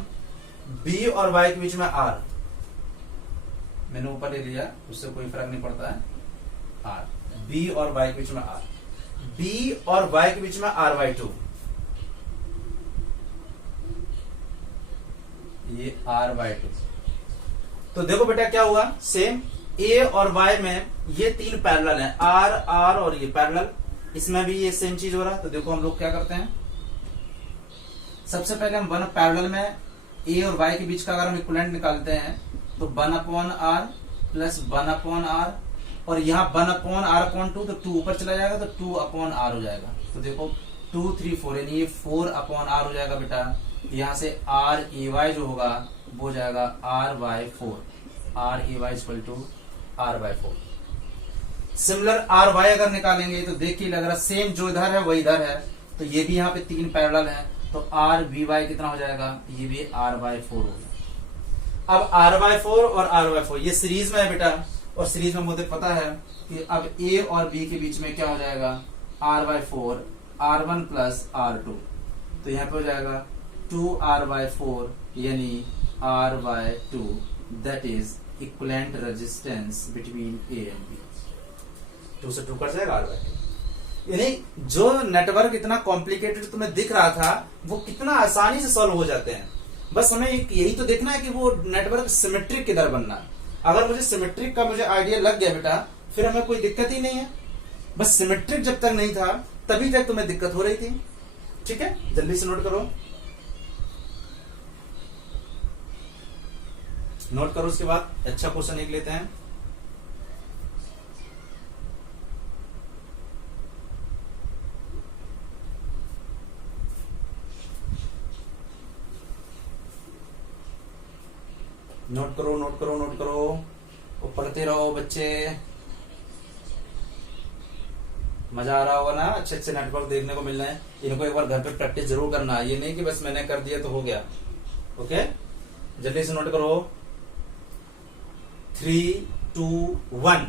b और y के बीच में r, मैंने ऊपर ले लिया, उससे कोई फर्क नहीं पड़ता है, r। b और y के बीच में r, b और y के बीच में r/2, ये r/2। तो देखो बेटा क्या हुआ, सेम a और y में ये तीन पैरेलल हैं, r और ये पैरेलल, इसमें भी ये सेम चीज हो रहा है। तो देखो हम लोग क्या करते हैं, सबसे पहले हम वन पैरेलल में a और y के बीच का अगर हम इक्विवेलेंट निकालते हैं तो 1/r प्लस 1/r, और यहाँ 1/r/2, तो 2 ऊपर चला जाएगा तो 2/r हो जाएगा। तो देखो 2 3 4, यानी ये 4/r हो जाएगा बेटा। यहाँ से r/ay जो होगा वो हो जाएगा r/4, r/ay equal to r/4। Similar r/y अगर निकालेंगे तो देखिए लग रहा सेम, जो इधर है वही इधर है, तो ये भी यहाँ पे तीन पैरेलल है, तो r/by कितना हो जाएगा, ये भी r/4 हो गया। अब r/4 और r/4 ये सीरीज में है बेटा, और सीरीज में मुझे पता है कि अब a और b के बीच में क्या हो जाएगा, r/4 r1 प्लस r2, तो यहाँ पे हो जाएगा 2r/4 यानी r/2, that is equivalent resistance between a and b। 2 से 2 कट जाएगा r/2। यानी जो नेटवर्क इतना कॉम्प्लिकेटेड तुम्हें दिख रहा था वो कितना आसानी से सॉल्व हो जाते हैं। बस हमें यही तो देखना है कि वो नेटवर्क सिमेट्रिक किधर बनना है। अगर मुझे सिमेट्रिक का आइडिया लग गया बेटा, फिर हमें कोई दिक्कत ही नहीं है। बस सिमेट्रिक जब तक नहीं था तभी तक तुम्हें दिक्कत हो रही थी। ठीक है, जल्दी से नोट करो, नोट करो, उसके बाद अच्छा क्वेश्चन एक लेते हैं। नोट करो, नोट करो, नोट करो, और पढ़ते रहो बच्चे, मजा आ रहा होगा ना, अच्छे अच्छे नेटवर्क देखने को मिल रहे हैं। इनको एक बार घर पे प्रैक्टिस जरूर करना है, ये नहीं कि बस मैंने कर दिया तो हो गया। ओके, जल्दी से नोट करो, 3 2 1।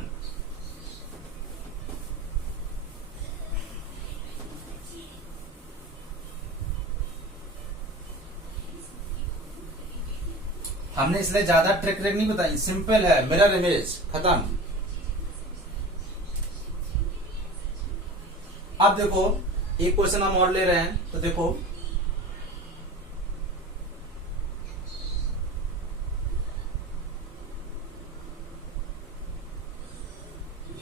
हमने इसलिए ज्यादा ट्रिक नहीं बताई, सिंपल है, मिरर इमेज, खत्म। अब देखो एक क्वेश्चन हम और ले रहे हैं, तो देखो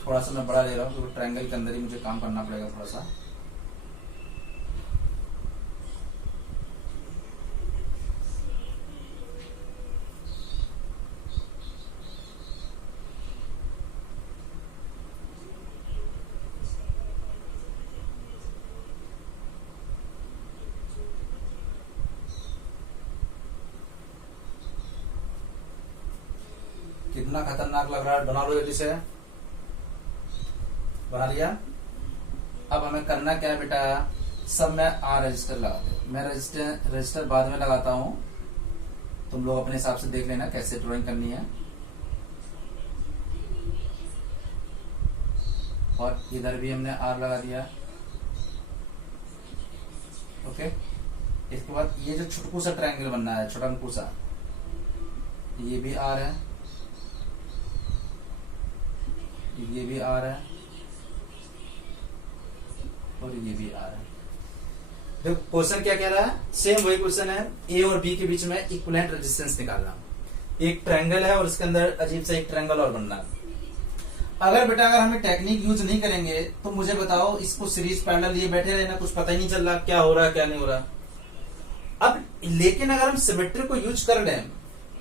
थोड़ा सा मैं बड़ा ले रहा हूं, तो ट्रायंगल के अंदर ही मुझे काम करना पड़ेगा थोड़ा सा। कितना खतरनाक लग रहा है, बना लो जल्दी से। बना लिया। अब हमें करना क्या है बेटा, सब मैं आर रजिस्टर लगाते हूं, मैं रजिस्टर बाद में लगाता हूं, तुम लोग अपने हिसाब से देख लेना कैसे ड्राइंग करनी है। और इधर भी हमने आर लगा दिया। ओके, इसके बाद ये जो छुटकू सा ट्रायंगल बनना है, छोटा सा, ये भी आर है, ये भी आर है, और ये भी आर है। देखो क्वेश्चन क्या कह रहा है, सेम वही क्वेश्चन है, ए और बी के बीच में इक्विवेलेंट रेजिस्टेंस निकालना। एक ट्रायंगल है और इसके अंदर अजीब सा एक ट्रायंगल और बनना है। अगर हमें टेक्निक यूज नहीं करेंगे तो मुझे बताओ, इसको सीरीज पैरेलल लिए बैठे रहना, कुछ पता ही नहीं चल रहा क्या हो रहा है क्या नहीं हो रहा। अब लेकिन अगर हम सिमेट्री को यूज कर रहे हैं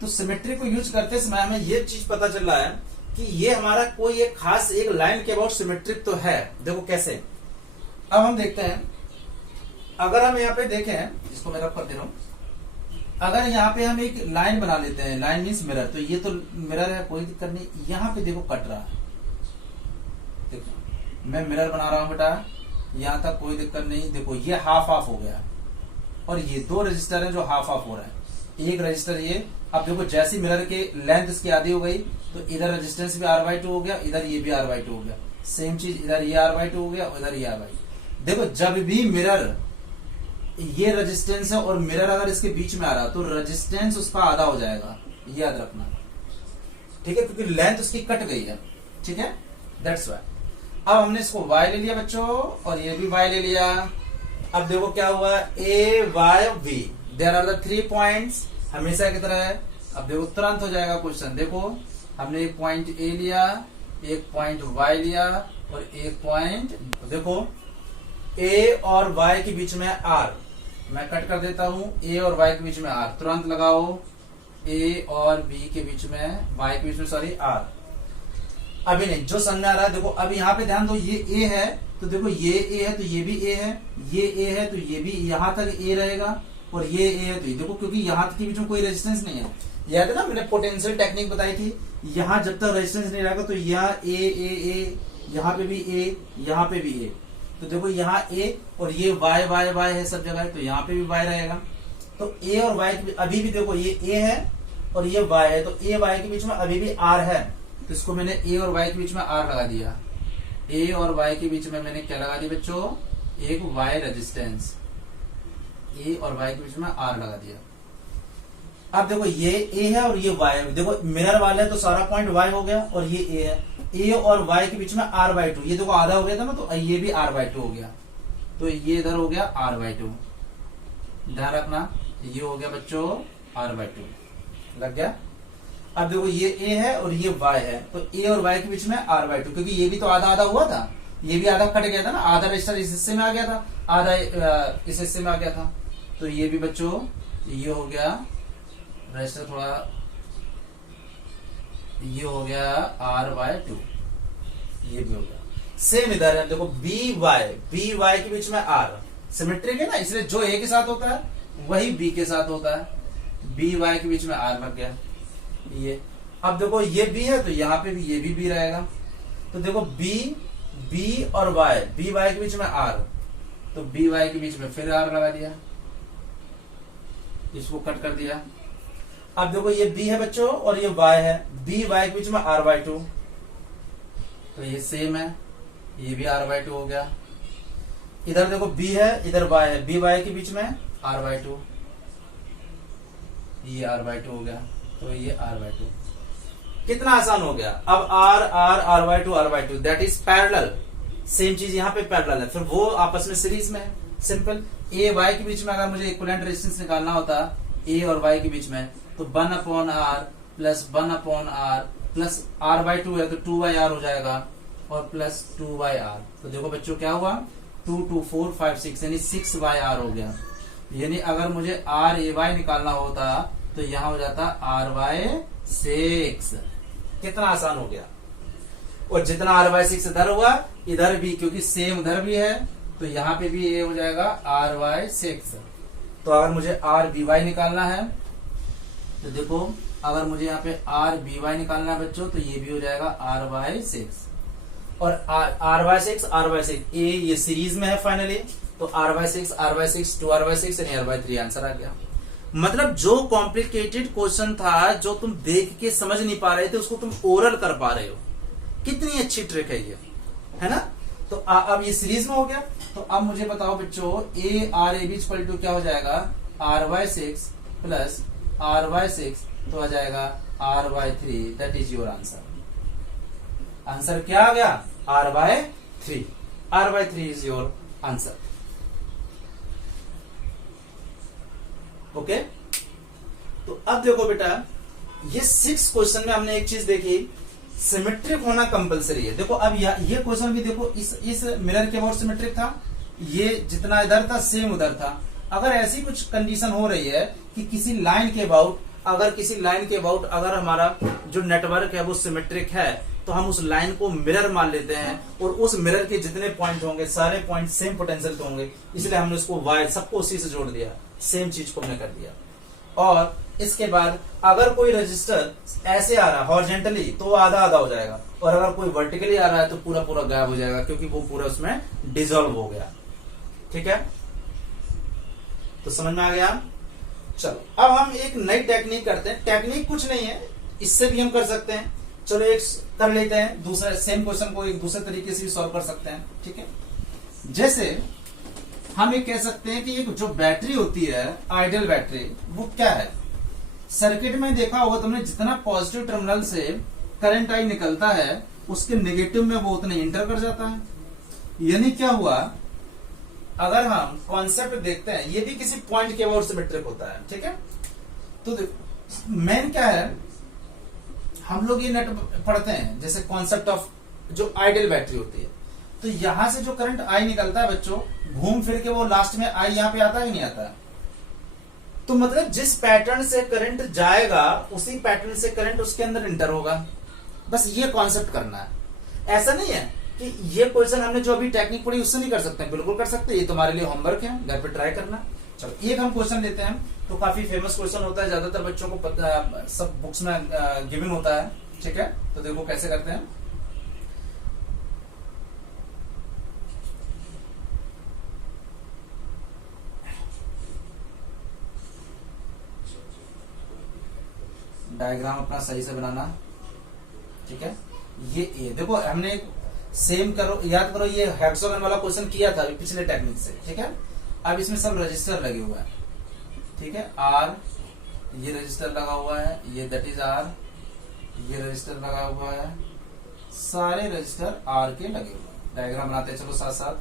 तो सिमेट्री को यूज करते समय हमें ये चीज पता चल रहा है कि ये हमारा कोई एक खास एक लाइन के अबाउट सिमेट्रिक तो है। देखो कैसे, अब हम देखते हैं, अगर हम यहाँ पे देखें, इसको मैं रख कर दे रहा हूं, अगर यहाँ पे हम एक लाइन बना लेते हैं, लाइन मीन्स मिरर, तो ये तो मिरर है, कोई दिक्कत नहीं। यहाँ पे देखो कट रहा है, देखो मैं मिरर बना रहा हूं बेटा, यहाँ तक कोई दिक्कत नहीं। देखो ये हाफ हाफ हो गया और ये दो रजिस्टर है जो हाफ हाफ हो रहा है, एक रजिस्टर ये। अब देखो जैसी मिरर के लेंथ इसकी आधी हो गई तो इधर रेजिस्टेंस भी R/2 हो गया, इधर ये भी R/2 हो गया। सेम चीज इधर ये R/2 हो गया, उधर ये R/2। देखो जब भी मिरर ये रेजिस्टेंस है और मिरर अगर इसके बीच में आ रहा तो रेजिस्टेंस उसका आधा हो जाएगा, ये याद रखना, ठीक है, क्योंकि लेंथ उसकी कट गई है, ठीक है, दैट्स व्हाई। अब हमने इसको y ले लिया बच्चों और ये भी y ले लिया। अब देखो क्या हुआ, A Y V, there are the 3 points, हमेशा की तरह है। अब देखो तुरंत हो जाएगा क्वेश्चन। देखो हमने एक पॉइंट A लिया, एक पॉइंट Y लिया और एक पॉइंट, देखो A और Y के बीच में R, मैं कट कर देता हूं, A और Y के बीच में R, तुरंत लगाओ, A और B के बीच में, Y के बीच में सॉरी R। अभी नहीं, जो समझ में आ रहा है देखो। अब यहाँ पे ध्यान दो, ये A है तो देखो ये A है तो ये भी A है, ये A है तो ये भी यहाँ तक A रहेगा और ये A है तो ये, देखो क्योंकि यहाँ के बीच में कोई रेजिस्टेंस नहीं है। याद है ना मैंने पोटेंशियल टेक्निक बताई थी, यहाँ जब तक रेजिस्टेंस नहीं रहेगा तो यहाँ A, यहाँ पे भी A, यहाँ पे भी A, तो देखो यहाँ A और ये Y है सब जगह, तो यहाँ पे भी Y रहेगा। तो A और Y के अभी भी देखो ये A है और ये Y है, तो A Y के बीच में अभी भी R है, तो इसको मैंने A और Y के बीच में R लगा दिया। A और Y के बीच में मैंने क्या लगा दिया बच्चों, एक Y रेजिस्टेंस, A और Y के बीच में R लगा दिया। अब देखो ये A है और ये Y है, देखो मिरर वाला है तो सारा पॉइंट Y हो गया और ये A है, A और Y के बीच में R/2, ये देखो आधा हो गया था ना, तो ये भी R/2 हो गया, तो ये इधर हो गया R/2, ध्यान रखना, ये हो गया बच्चों R/2, लग गया। अब देखो ये A है और ये Y है, तो A और Y के बीच में R/2, क्योंकि ये भी तो आधा आधा हुआ था, ये भी आधा कट गया था ना, आधा रजिस्टर इस हिस्से में आ गया था, आधा इस हिस्से में आ गया था, तो ये भी बच्चों ये हो गया रजिस्टर, थोड़ा ये हो गया R/2, ये भी हो गया। सेम इधर है, देखो BY के बीच में R, सिमेट्रिक है ना, इसलिए जो A के साथ होता है वही B के साथ होता है, BY के बीच में R लग गया ये। अब देखो ये B है तो यहाँ पे भी ये भी B रहेगा, तो देखो B और Y, BY के बीच में R, तो BY के बीच में फिर R लगा दिया, इसको कट कर दिया। अब देखो ये B है बच्चों और ये Y है, BY के बीच में R/2, तो ये सेम है, ये भी R/2 हो गया। इधर देखो B है, इधर Y है, BY के बीच में R/2, ये R/2 हो गया, तो ये R/2। कितना आसान हो गया। अब R/2 that is parallel, same चीज यहाँ पे पैरेलल है, फिर वो आपस में सीरीज में है, सिंपल। A Y के बीच में अगर मुझे इक्विवेलेंट रेजिस्टेंस निकालना होता A और Y के बीच में, तो 1/R plus 1/R plus R/2 है तो 2/R हो जाएगा और प्लस 2/R, तो देखो बच्चों क्या हुआ, 2 2 4 5 6 यानी 6/R हो गया। यानी अगर मुझे RAY निकालना होता तो यहां हो जाता R/6, कितना आसान हो गया। और जितना R/6 इधर हुआ इधर भी, क्योंकि सेम इधर भी है तो यहाँ पे भी ये हो जाएगा R/6। तो अगर मुझे RBY निकालना है तो देखो, अगर मुझे यहाँ पे RBY निकालना है बच्चों तो ये भी हो जाएगा R/6 और R/6 A ये सीरीज में है फाइनली, तो R/6 2R/6 यानी R/3 आंसर आ गया। मतलब जो कॉम्प्लिकेटेड क्वेश्चन था, जो तुम देख के समझ नहीं पा रहे थे, उसको तुम ओरल कर पा रहे हो, कितनी अच्छी ट्रिक है ये, है ना। तो अब ये सीरीज में हो गया। तो अब मुझे बताओ बच्चों, ARAB क्या हो जाएगा, R/6 प्लस R/6 तो आ जाएगा R/3, that is your answer. Answer क्या आ गया, R/3, R/3 is your answer. Okay, तो अब देखो बेटा, ये 6 क्वेश्चन में हमने एक चीज देखी, सिमेट्रिक होना कंपलसरी है। देखो अब ये क्वेश्चन भी देखो, इस मिरर के अबाउट सिमेट्रिक था, ये जितना इधर था सेम उधर था। अगर ऐसी कुछ कंडीशन हो रही है कि किसी लाइन के अबाउट, अगर हमारा जो नेटवर्क है वो सिमेट्रिक है, तो हम उस लाइन को मिरर मान लेते हैं, और उस मिरर के जितने पॉइंट होंगे सारे पॉइंट सेम पोटेंशियल पे होंगे, इसलिए हमने उसको वाई सबको उसी से जोड़ दिया, सेम चीज को हमने कर दिया। और इसके बाद अगर कोई रजिस्टर ऐसे आ रहा है हॉरिजॉन्टली तो आधा आधा हो जाएगा, और अगर कोई वर्टिकली आ रहा है तो पूरा पूरा गायब हो जाएगा, क्योंकि वो पूरा उसमें डिसॉल्व हो गया। ठीक है, तो समझ में आ गया। चलो अब हम एक नई टेक्निक करते हैं। टेक्निक कुछ नहीं है, इससे भी हम कर सकते हैं। चलो एक कर लेते हैं, दूसरा सेम क्वेश्चन को एक दूसरे तरीके से भी सॉल्व कर सकते हैं। ठीक है, जैसे हम ये कह सकते हैं कि एक जो बैटरी होती है आइडियल बैटरी, वो क्या है, सर्किट में देखा होगा तुमने, जितना पॉजिटिव टर्मिनल से करंट आई निकलता है उसके नेगेटिव में वो उतने इंटर कर जाता है। यानी क्या हुआ, अगर हम कॉन्सेप्ट देखते हैं, ये भी किसी पॉइंट के अबाउट सिमेट्रिक होता है। ठीक है, तो मेन क्या है, हम लोग ये नेट पढ़ते हैं जैसे कॉन्सेप्ट ऑफ जो आइडियल बैटरी होती है, तो यहां से जो करंट आई निकलता है बच्चों, घूम फिर के वो लास्ट में आई यहां पे आता है कि नहीं आता है। तो मतलब जिस पैटर्न से करंट जाएगा उसी पैटर्न से करंट उसके अंदर इंटर होगा। बस ये कॉन्सेप्ट करना है। ऐसा नहीं है कि ये क्वेश्चन हमने जो अभी टेक्निक पढ़ी उससे नहीं कर सकते, बिल्कुल कर सकते, ये तुम्हारे लिए होमवर्क है, घर पे ट्राई करना। चलो एक हम क्वेश्चन लेते हैं, तो काफी फेमस क्वेश्चन होता है, ज्यादातर बच्चों को पता, सब बुक्स में गिवन होता है। ठीक है, तो देखो कैसे करते हैं। डायग्राम अपना सही से बनाना। ठीक है, ये देखो हमने सेम करो, याद करो, ये हेक्सागन वाला क्वेश्चन किया था पिछले टेक्निक से। ठीक है, अब इसमें सब रजिस्टर लगे हुए हैं। ठीक है, आर, ये रजिस्टर लगा हुआ है, ये दैट इज आर, ये रजिस्टर लगा हुआ है, सारे रजिस्टर आर के लगे हुए हैं। डायग्राम बनाते हैं, चलो साथ साथ।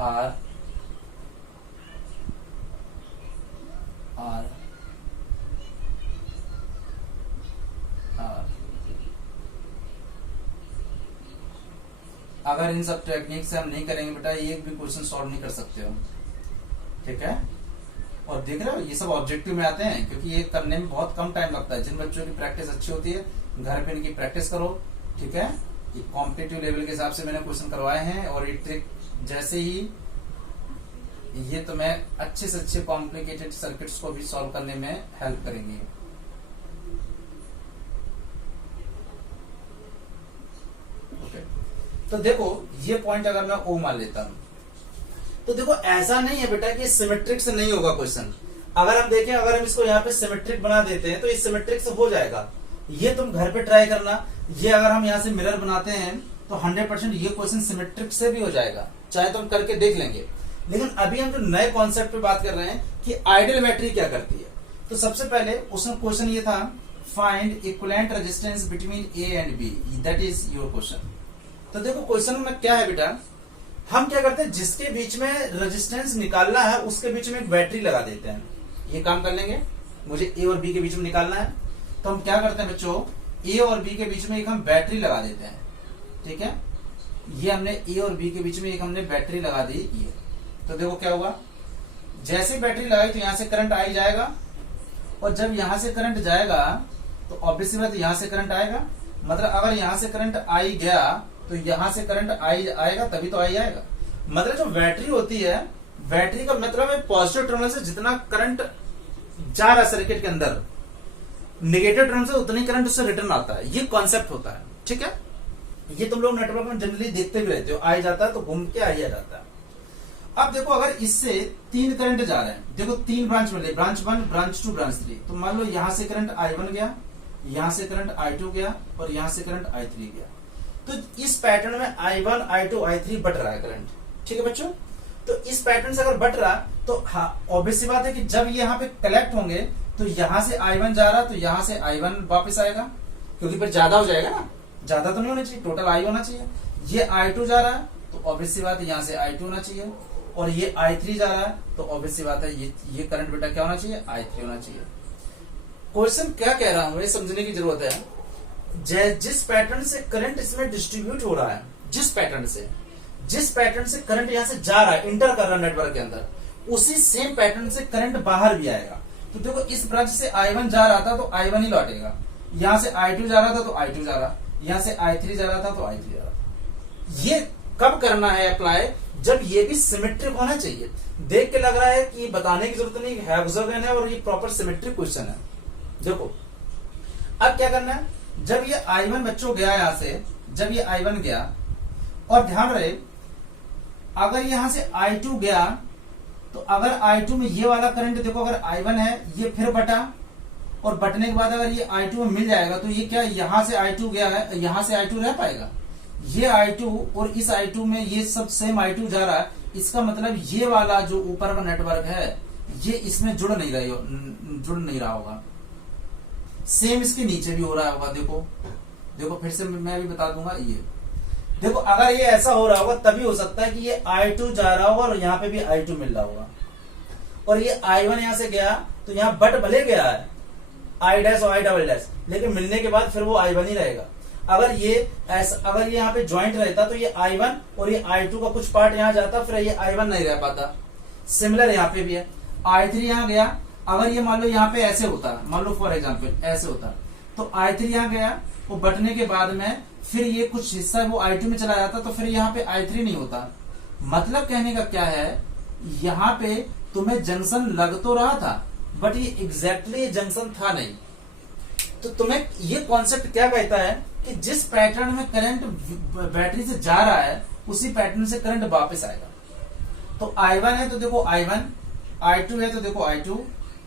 आर आर आर, अगर इन सब टेक्निक से हम नहीं करेंगे बेटा, एक भी क्वेश्चन सॉल्व नहीं कर सकते हो। ठीक है, और देख रहे हो ये सब ऑब्जेक्टिव में आते हैं, क्योंकि ये करने में बहुत कम टाइम लगता है। जिन बच्चों की प्रैक्टिस अच्छी होती है घर पे इनकी प्रैक्टिस करो। ठीक है, ये कॉम्पिटिटिव लेवल के हिसाब से मैंने क्वेश्चन करवाए हैं, और ये ट्रिक जैसे ही ये तुम्हें अच्छे से अच्छे कॉम्प्लिकेटेड सर्किट्स को भी सॉल्व करने में हेल्प करेंगे। तो देखो ये पॉइंट अगर मैं ओ मान लेता हूं, तो देखो ऐसा नहीं है बेटा कि सिमेट्रिक से नहीं होगा क्वेश्चन। अगर हम देखें, अगर हम इसको यहाँ पे सिमेट्रिक बना देते हैं तो इस सिमेट्रिक से हो जाएगा। ये तुम घर पे ट्राई करना। ये अगर हम यहाँ से मिरर बनाते हैं तो 100% ये क्वेश्चन सिमेट्रिक से भी हो जाएगा, चाहे तो हम करके देख लेंगे। लेकिन अभी हम जो नए कॉन्सेप्ट पे बात कर रहे हैं कि आइडियल बैटरी क्या करती है, तो सबसे पहले उसमें क्वेश्चन ये था, find equivalent resistance between A and B, that is your question. तो देखो क्वेश्चन में क्या है बेटा, हम क्या करते हैं, जिसके बीच में रेजिस्टेंस निकालना है उसके बीच में एक बैटरी लगा देते हैं। ये काम कर लेंगे, मुझे ए और बी के बीच में निकालना है, तो हम क्या करते हैं बच्चों, ए और बी के बीच में एक हम बैटरी लगा देते हैं। ठीक है, ये हमने ए और बी के बीच में एक हमने बैटरी लगा दी। ये तो देखो क्या होगा, जैसे बैटरी लगाई तो यहां से करंट आई जाएगा, और जब यहां से करंट जाएगा तो ऑब्वियसली बात यहां से करंट आएगा। मतलब अगर यहां से करंट आई गया तो यहां से करंट आई आएगा, तभी तो आई आएगा। मतलब जो बैटरी होती है, बैटरी का मतलब है पॉजिटिव टर्मिनल से जितना करंट जा रहा है सर्किट के अंदर, नेगेटिव टर्मिनल से उतनी करंट उससे रिटर्न आता है। ये कॉन्सेप्ट होता है। ठीक है, ये तुम लोग नेटवर्क में जनरली देखते भी रहते हो, आ जाता है तो घूम के आ जाता है। अब देखो अगर इससे 3 करंट जा रहे हैं, देखो 3 ब्रांच मिले, ब्रांच 1, ब्रांच 2, ब्रांच 3। तो मान लो यहां से करंट I1 गया, यहां से करंट I2 गया, और यहां से करंट I3 गया। तो इस पैटर्न में I1, I2, I3 बट रहा है करंट। ठीक है बच्चों, तो इस पैटर्न से अगर बट रहा तो हाँ ऑब्वियस सी बात है कि जब ये यहाँ पे कलेक्ट होंगे तो यहां से I1 जा रहा तो यहां से I1 वापस आएगा, क्योंकि फिर ज्यादा हो जाएगा ना, ज्यादा तो नहीं होना चाहिए, टोटल I होना चाहिए। ये I2 जा रहा है तो ऑब्वियस सी बात है यहां से I2 होना चाहिए, और ये I3 जा रहा है तो ऑब्वियस सी बात है ये करंट बेटा क्या होना चाहिए, I3 होना चाहिए। क्वेश्चन क्या कह रहा हूं ये समझने की जरूरत है। जिस पैटर्न से करंट इसमें डिस्ट्रीब्यूट हो रहा है, जिस पैटर्न से करंट यहां से जा रहा है, इंटर कर रहा है नेटवर्क के अंदर, उसी सेम पैटर्न से करंट बाहर भी आएगा। तो देखो इस ब्रांच से I1 जा रहा था तो I1 ही लौटेगा, यहां से I2 जा रहा था तो I2 जा रहा, यहां से I3 जा रहा था तो I3 जा रहा। ये कब करना है अप्लाई? जब ये भी सिमेट्रिक होना चाहिए। देख के लग रहा है कि बताने की जरूरत नहीं है, ऑब्जर्वेशन है और ये प्रॉपर सिमेट्रिक क्वेश्चन है। देखो अब क्या करना है, जब ये I1 बच्चों गया यहां से, जब ये I1 गया, और ध्यान रहे अगर यहां से I2 गया तो अगर I2 में ये वाला करंट देखो, अगर I1 है ये फिर बटा, और बटने के बाद अगर ये I2 में मिल जाएगा तो ये क्या, यहां से I2 गया है, यहां से I2 रह पाएगा? ये I2 और इस I2 में ये सब सेम I2 जा रहा है, इसका मतलब ये वाला जो ऊपर का नेटवर्क है ये इसमें जुड़ नहीं रहा होगा। सेम इसके नीचे भी हो रहा होगा। देखो फिर से मैं भी बता दूंगा। ये देखो अगर ये ऐसा हो रहा होगा तभी हो सकता है कि ये I2 जा रहा होगा और यहाँ पे भी I2 मिल रहा होगा, और ये I1 यहां से गया तो यहाँ बट भले गया है I डैश और I डबल डैश, लेकिन मिलने के बाद फिर वो I1 ही रहेगा। अगर ये यहाँ पे ज्वाइंट रहता तो ये I1 और ये I2 का कुछ पार्ट यहाँ जाता, फिर ये I1 नहीं रह पाता। सिमिलर यहाँ पे भी है, I3 यहाँ गया, अगर ये मान लो यहाँ पे ऐसे होता, मान लो फॉर एग्जाम्पल ऐसे होता, तो I3 यहाँ गया, वो बटने के बाद में फिर ये कुछ हिस्सा वो I2 में चला जाता, तो फिर यहाँ पे I3 नहीं होता। मतलब कहने का क्या है, यहाँ पे तुम्हें जंक्शन लग तो रहा था बट ये एग्जैक्टली जंक्शन था नहीं। तो तुम्हें ये कॉन्सेप्ट क्या कहता है कि जिस पैटर्न में करंट बैटरी से जा रहा है उसी पैटर्न से करंट वापस आएगा। तो I1 है तो देखो I1, I2 है तो देखो I2,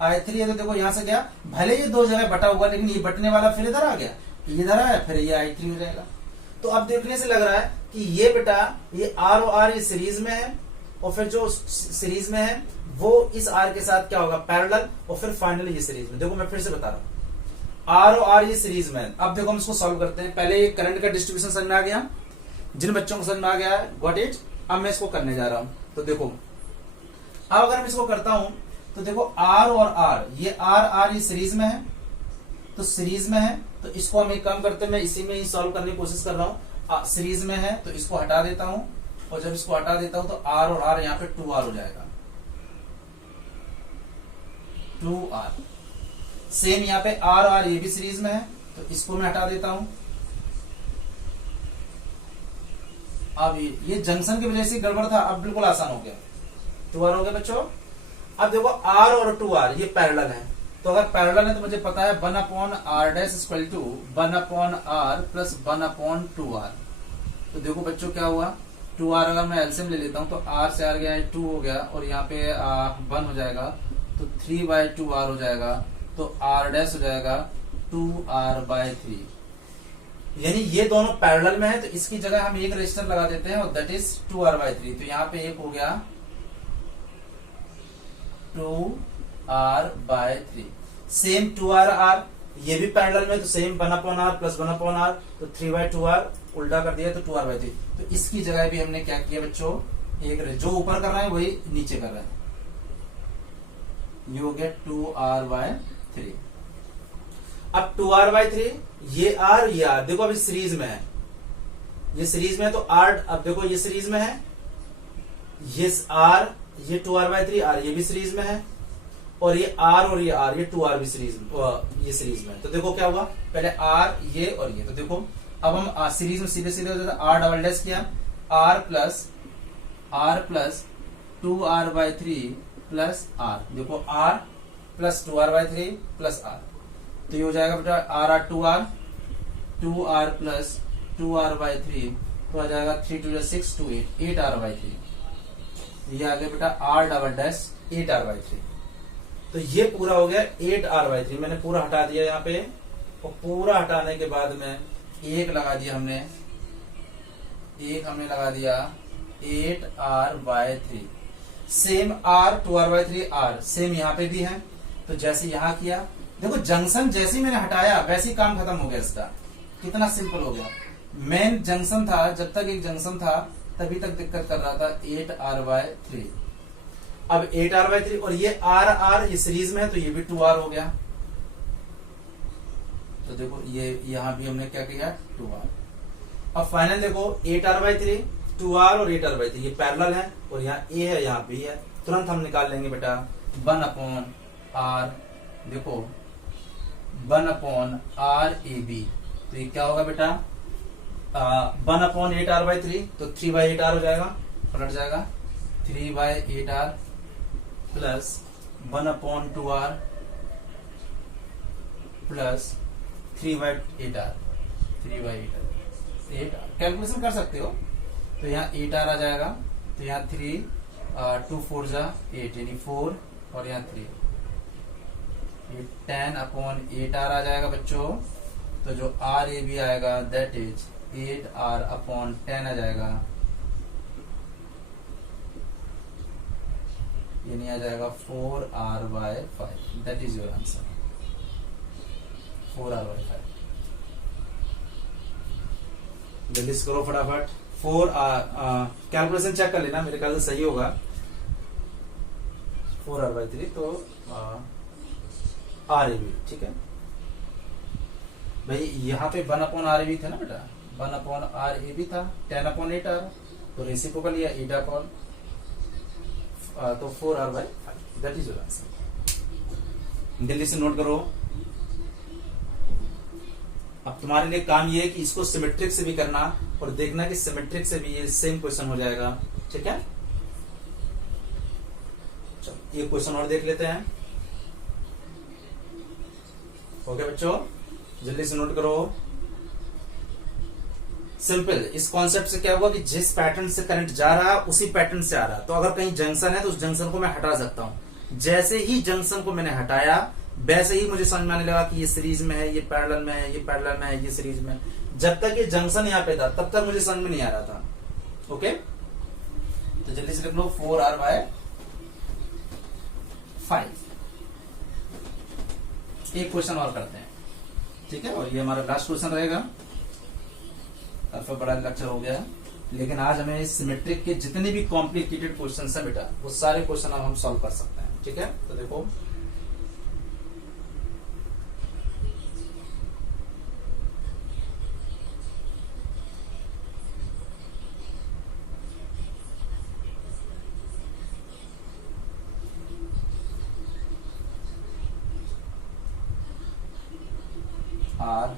I3 है तो देखो यहां से गया, भले ये दो जगह बटा हुआ लेकिन ये बटने वाला फिर इधर आ गया, इधर आया, फिर ये I3 हो जाएगा। तो अब देखने से लग रहा है कि ये बेटा ये R और R ये सीरीज में है, और फिर जो सीरीज में है वो इस R के साथ क्या होगा, पैरेलल, और फिर फाइनली ये सीरीज में। देखो मैं फिर से बता रहा हूं, R और R ये सीरीज में है। अब देखो हम इसको सॉल्व करते हैं। पहले ये करंट का डिस्ट्रीब्यूशन समझ में आ गया, जिन बच्चों को समझ में आ गया है गॉट इट। अब मैं इसको करने जा रहा हूं। तो देखो अब अगर मैं इसको करता हूं तो देखो R और R ये R ये सीरीज में है, तो सीरीज में है तो इसको हम एक काम करते हैं, मैं इसी में ही सॉल्व करने की कोशिश कर रहा हूं। सीरीज में है तो इसको हटा देता हूं, और जब इसको हटा देता हूं तो R और R यहाँ पे 2R हो जाएगा, 2R। सेम यहाँ पे R और R ये भी सीरीज में है तो इसको मैं हटा देता हूं। अब ये जंक्शन की वजह से गड़बड़ था, अब बिल्कुल आसान हो गया, 2R हो गया बच्चों। अब देखो R और 2R ये पैरेलल है, तो अगर पैरेलल है तो मुझे पता है 1/R dash equal to 1/R plus 1/2R। तो देखो बच्चों क्या हुआ, 2R अगर मैं एलसीएम ले लेता हूं तो R से R गया 2 हो गया, और यहाँ पे 1 हो जाएगा तो 3/2R हो जाएगा, तो R डैश हो जाएगा 2R/3। यानी ये दोनों पैरेलल में है तो इसकी जगह हम एक रेजिस्टर लगा देते हैं और दैट इज 2R/3। तो यहाँ पे एक हो गया 2R/3। सेम 2R ये भी पैरेलल में तो सेम 1/R प्लस 1/R, तो 3/2R उल्टा कर दिया तो 2R/3। तो इसकी जगह भी हमने क्या किया बच्चों, एक जो ऊपर कर रहा है वही नीचे कर रहा है, ये हो गया 2R/3। अब 2R/3 ये R देखो अभी सीरीज में है, ये सीरीज में है तो R, अब देखो ये सीरीज में है, ये R ये 2R/3 R ये भी सीरीज में है, और ये R और ये R ये 2R भी सीरीज ये सीरीज में है। तो देखो क्या हुआ, पहले R ये और ये, तो देखो अब हम सीरीज में सीधे सीधे हो जाता है, R डबल डैश किया R plus 2R/3 plus R, देखो R plus 2R/3 plus R, तो ये हो जाएगा बेटा R 2R प्लस 2R/3, तो आ जाएगा 3 2 6 2 8R/3। ये आ गया बेटा R डबल डैश 8R/3। तो ये पूरा हो गया 8R/3। मैंने पूरा हटा दिया यहाँ पे, और पूरा हटाने के बाद में एक लगा दिया हमने लगा दिया 8R/3। Same R 2R/3 R same यहाँ पे भी है, तो जैसे यहाँ किया देखो जंक्शन जैसे ही मैंने हटाया वैसे ही काम खत्म हो गया इसका। कितना सिंपल हो गया, मेन जंक्शन था, जब तक एक जंक्शन था तभी तक दिक्कत कर रहा था 8R/3। अब 8R/3 और ये R ये सीरीज में है तो ये भी 2R हो गया, तो देखो ये यहाँ भी हमने क्या किया 2r। अब फाइनल देखो 8r/3 2r और 8r/3 ये पैरेलल है और यहाँ a है यहाँ b है, तुरंत हम निकाल लेंगे बेटा 1/r। देखो 1/r/ab, तो ये क्या होगा बेटा 1/8r/3, तो 3/8r हो जाएगा, पलट जाएगा 3/8r plus 1/2r plus 3/8r। Calculation कर सकते हो, तो यहाँ 8r आ जाएगा, तो यहाँ 3 2 4 जा 8 यानी 4 और यहाँ 3, ये 10/8r आ जाएगा बच्चों। तो जो RAB आएगा दैट इज 8r/10 आ जाएगा, यानी आ जाएगा 4r/5। That is your answer 4r/5। जल्दी से करो फटाफट 4r, कैलकुलेशन चेक कर लेना, मेरे ख्याल से सही होगा 4r/3, तो RAB ठीक है भाई। यहाँ पे 1/RAB था ना बेटा, 1/RAB था 10/8r, तो रेसिप्रोकल लिया 8r, तो 4r/5। That is your answer. जल्दी से नोट करो। अब तुम्हारे लिए काम ये है कि इसको सिमेट्रिक से भी करना और देखना कि सिमेट्रिक से भी ये सेम क्वेश्चन हो जाएगा, ठीक है। चलो ये क्वेश्चन और देख लेते हैं। ओके बच्चों, जल्दी से नोट करो। सिंपल, इस कॉन्सेप्ट से क्या हुआ कि जिस पैटर्न से करंट जा रहा है उसी पैटर्न से आ रहा है, तो अगर कहीं जंक्शन है तो उस जंक्शन को मैं हटा सकता हूं। जैसे ही जंक्शन को मैंने हटाया वैसे ही मुझे समझ में आने लगा कि ये सीरीज में है, ये पैरेलल में है, ये पैरेलल में है, ये सीरीज में। जब तक ये जंक्शन यहाँ पे था तब तक मुझे समझ में नहीं आ रहा था। ओके, तो जल्दी से लिख लो 4r/5। एक क्वेश्चन और करते हैं, ठीक है, और ये हमारा लास्ट क्वेश्चन रहेगा। काफी बड़ा लेक्चर हो गया, लेकिन आज हमें सिमेट्रिक के जितने भी कॉम्प्लिकेटेड क्वेश्चन है बेटा, वो सारे क्वेश्चन अब हम सॉल्व कर सकते हैं, ठीक है। तो देखो R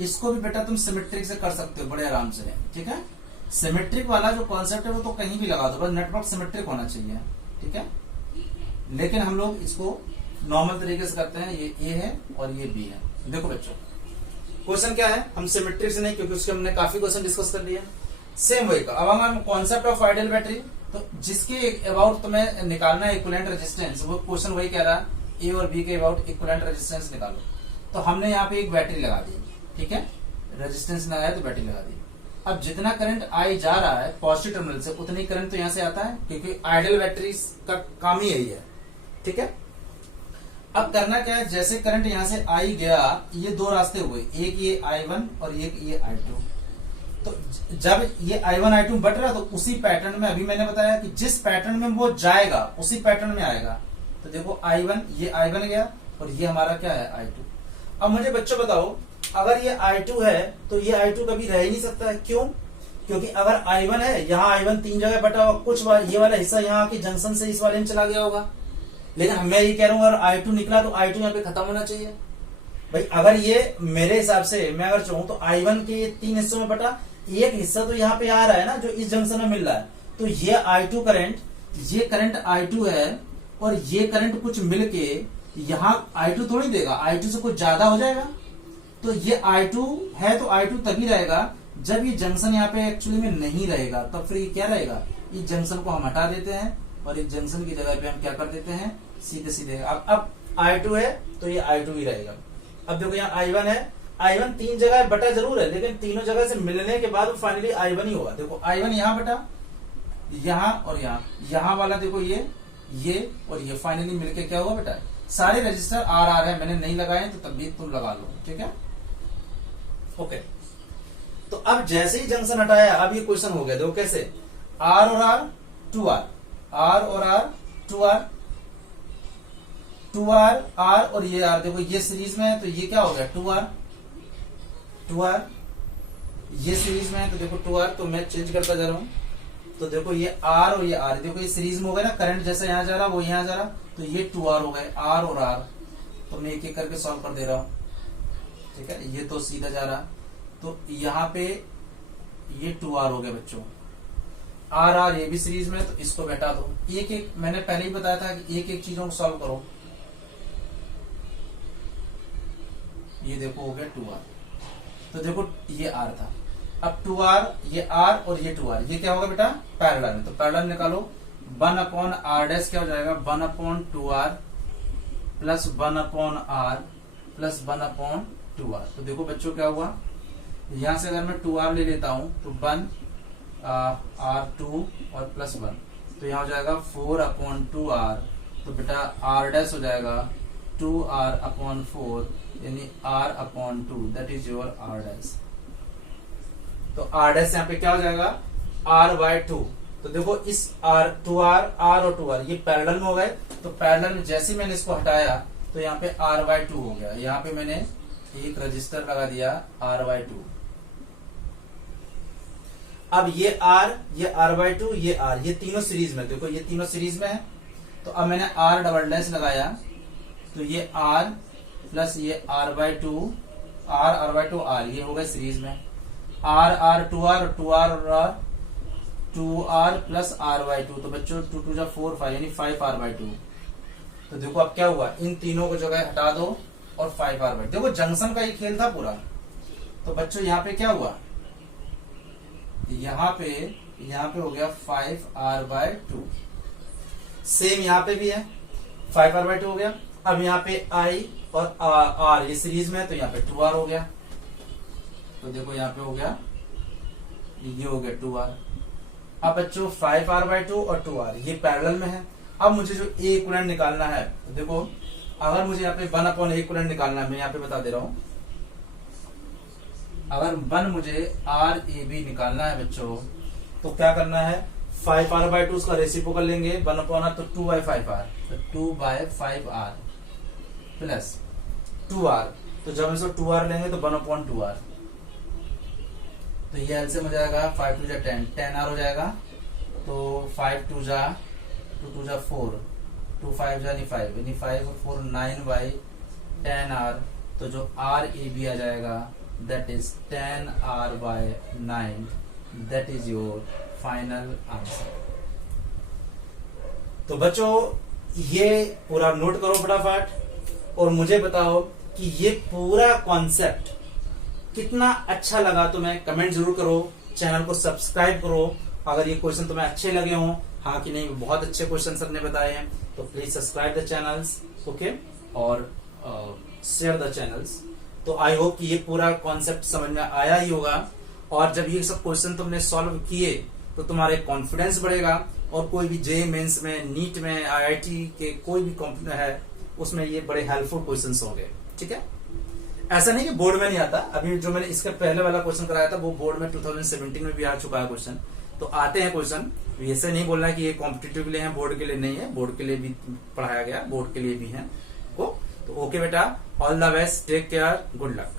इसको भी बेटा तुम सिमेट्रिक से कर सकते हो बड़े आराम से, ठीक है। सिमेट्रिक वाला जो कॉन्सेप्ट है वो तो कहीं भी लगा दो, बस नेटवर्क सिमेट्रिक होना चाहिए, ठीक है। लेकिन हम लोग इसको नॉर्मल तरीके से करते हैं। ये A है और ये B है। देखो बच्चों, क्वेश्चन क्या है, हम सिमेट्रिक से नहीं, क्योंकि उसके हमने काफी क्वेश्चन डिस्कस कर लिए, सेम वही का। अब हम कॉन्सेप्ट ऑफ आइडियल बैटरी, तो जिसके अबाउट तुम्हें निकालना है इक्विवेलेंट रेजिस्टेंस, वो क्वेश्चन वही कह रहा है A और B के अबाउट इक्विवेलेंट रेजिस्टेंस निकालो। तो हमने यहाँ पे एक बैटरी लगा दी, ठीक है, रेजिस्टेंस लगाया तो बैटरी लगा दी। अब जितना करंट आई जा रहा है पॉजिटिव टर्मिनल से, उतनी करंट तो यहां से आता है, क्योंकि आइडियल बैटरी का काम ही यही है, ठीक है। अब करना क्या है, जैसे करंट यहां से आई गया, ये दो रास्ते हुए, एक ये I1 और एक ये I2। तो जब ये I1 I2 बट रहा, तो उसी पैटर्न में, अभी मैंने बताया कि जिस पैटर्न में वो जाएगा उसी पैटर्न में आएगा। तो देखो I1, ये I1 गया और ये हमारा क्या है I2। अब मुझे बच्चों बताओ, अगर ये I2 है तो ये I2 कभी रह ही नहीं सकता है, क्यों? क्योंकि अगर I1 है, यहाँ I1 तीन जगह बटा हुआ, कुछ ये वाला हिस्सा यहाँ की जंक्शन से इस वाले में चला गया होगा। लेकिन मैं ये कह रहा हूँ, अगर I2 निकला तो I2 यहाँ पे खत्म होना चाहिए भाई। अगर ये मेरे हिसाब से मैं अगर चाहूँ तो I1 के तीन हिस्सों में बटा एक हिस्सा तो यहाँ पे आ रहा है ना, जो इस जंक्शन में मिल रहा है। तो ये I2 करंट, ये करंट I2 है और ये करंट कुछ मिलके यहाँ I2 थोड़ी देगा, I2 से कुछ ज्यादा हो जाएगा। तो ये I2 है, तो I2 तभी रहेगा जब ये जंक्शन यहाँ पे एक्चुअली में नहीं रहेगा। तब फिर ये क्या रहेगा, इस जंक्शन को हम हटा देते हैं और इस जंक्शन की जगह पे हम क्या कर देते हैं, सीधे सीधे। अब I2 है तो ये I2 ही रहेगा। अब देखो यहाँ I1 है I1 तीन जगह बटा जरूर है, लेकिन तीनों जगह से मिलने के बाद फाइनली I1 ही होगा। देखो I1 यहाँ बटा, यहाँ और यहाँ वाला देखो ये और ये फाइनली मिलके क्या हुआ बेटा, सारे रजिस्टर आर है, मैंने नहीं लगाए तो तब भी तुम लगा लो, ठीक है। ओके, तो अब जैसे ही जंक्शन हटाया, अब ये क्वेश्चन हो गया, देखो कैसे, आर और आर 2R, आर और आर 2R, 2R R और ये R, देखो ये सीरीज में है तो ये क्या हो गया 2R, ये सीरीज में है तो देखो 2R, तो मैं चेंज करता जा रहा हूं, तो देखो ये R और ये R, देखो ये सीरीज में हो गया ना, करंट जैसे यहां जा रहा वो यहां जा रहा, तो ये 2R हो गए, R और R, तो मैं एक एक करके सॉल्व कर दे रहा हूं, ठीक है। ये तो सीधा जा रहा, तो यहाँ पे ये 2R हो गया बच्चों, R ये भी सीरीज में, तो इसको बैठा दो, एक एक, मैंने पहले ही बताया था कि एक एक चीजों को सॉल्व करो। ये देखो हो गया 2R, तो देखो ये R था, अब 2R, ये R और ये 2R, ये क्या होगा बेटा पैरेलल में, तो पैरेलल निकालो, 1/R' क्या हो जाएगा, 1/2R plus 1/R plus 1/2R। तो देखो बच्चों क्या हुआ, यहां से अगर मैं 2R ले लेता हूं तो 1R2 और प्लस 1, तो यहां हो जाएगा 4/2R, तो बेटा R' हो जाएगा 2R/4, यानी R/2, that is your R'। तो R' यहाँ पे क्या हो जाएगा R/2, तो देखो इस R और 2R ये पैरेलल में हो गए, तो पैरेलल में जैसे मैंने इसको हटाया तो यहाँ पे R/2 हो गया, यहाँ पे मैंने एक रजिस्टर लगा दिया R/2। अब ये R, ये R/2, ये R, ये तीनों सीरीज में, देखो ये तीनों सीरीज में है, तो अब मैंने R" लगाया, तो ये R प्लस ये R/2, R/2R, ये हो गए सीरीज में, R 2R और 2R और R, 2R प्लस R/2, तो बच्चों 2 2 4 5, यानी 5R/2। तो देखो अब क्या हुआ, इन तीनों को जगह हटा दो और 5R/2, देखो जंक्शन का ये खेल था पूरा। तो बच्चों यहाँ पे क्या हुआ, यहाँ पे हो गया 5R/2, सेम यहाँ पे भी है 5R/2 हो गया। अब यहाँ पे I और R ये सीरीज में है, तो यहाँ पे 2R हो गया, तो देखो यहाँ पे हो गया, ये हो गया 2R। अब बच्चों 5R/2 और 2R ये पैरेलल में है। अब मुझे जो A इक्विवेलेंट निकालना है, तो देखो अगर मुझे यहाँ पे 1/A इक्विवेलेंट निकालना है, मैं यहाँ पे बता दे रहा हूं, अगर 1 मुझे RAB निकालना है बच्चों, तो क्या करना है, 5R/2 उसका रेसिप्रोकल लेंगे, 1/R तो 2/5R, तो 2/5R प्लस 2R, तो जब इसको 2R लेंगे तो 1/2R, तो ये एलसीएम हो जाएगा 5 2 10, 10R हो जाएगा, तो 5 2 2 2 4, 2 5 यानी 5, यानी 5 और 4 9/10R, तो जो RAB आ जाएगा that is 10R/9, that is your final answer. तो बच्चों ये पूरा नोट करो फटाफट, और मुझे बताओ कि ये पूरा कॉन्सेप्ट कितना अच्छा लगा तुम्हें, कमेंट जरूर करो, चैनल को सब्सक्राइब करो। अगर ये क्वेश्चन तुम्हें अच्छे लगे हों, हाँ कि नहीं, बहुत अच्छे क्वेश्चन सबने बताए हैं, तो please subscribe the channels, okay, और शेयर द चैनल्स। तो आई होप कि ये पूरा कॉन्सेप्ट समझ में आया ही होगा, और जब ये सब क्वेश्चन तुमने सॉल्व किए तो तुम्हारे कॉन्फिडेंस बढ़ेगा, और कोई भी JEE मेंस में, नीट में, IIT के कोई भी कंपनी है उसमें ये बड़े हेल्पफुल क्वेश्चंस होंगे, ठीक है। ऐसा नहीं कि बोर्ड में नहीं आता, अभी जो मैंने इसका पहले वाला क्वेश्चन कराया था वो बोर्ड में 2017 में भी आ चुका है क्वेश्चन, तो आते हैं क्वेश्चन। ऐसे नहीं बोलना कि ये कॉम्पिटिटिव के लिए है, बोर्ड के लिए नहीं है, बोर्ड के लिए भी पढ़ाया गया, बोर्ड के लिए भी है। तो ओके बेटा, all the best, take care, good luck.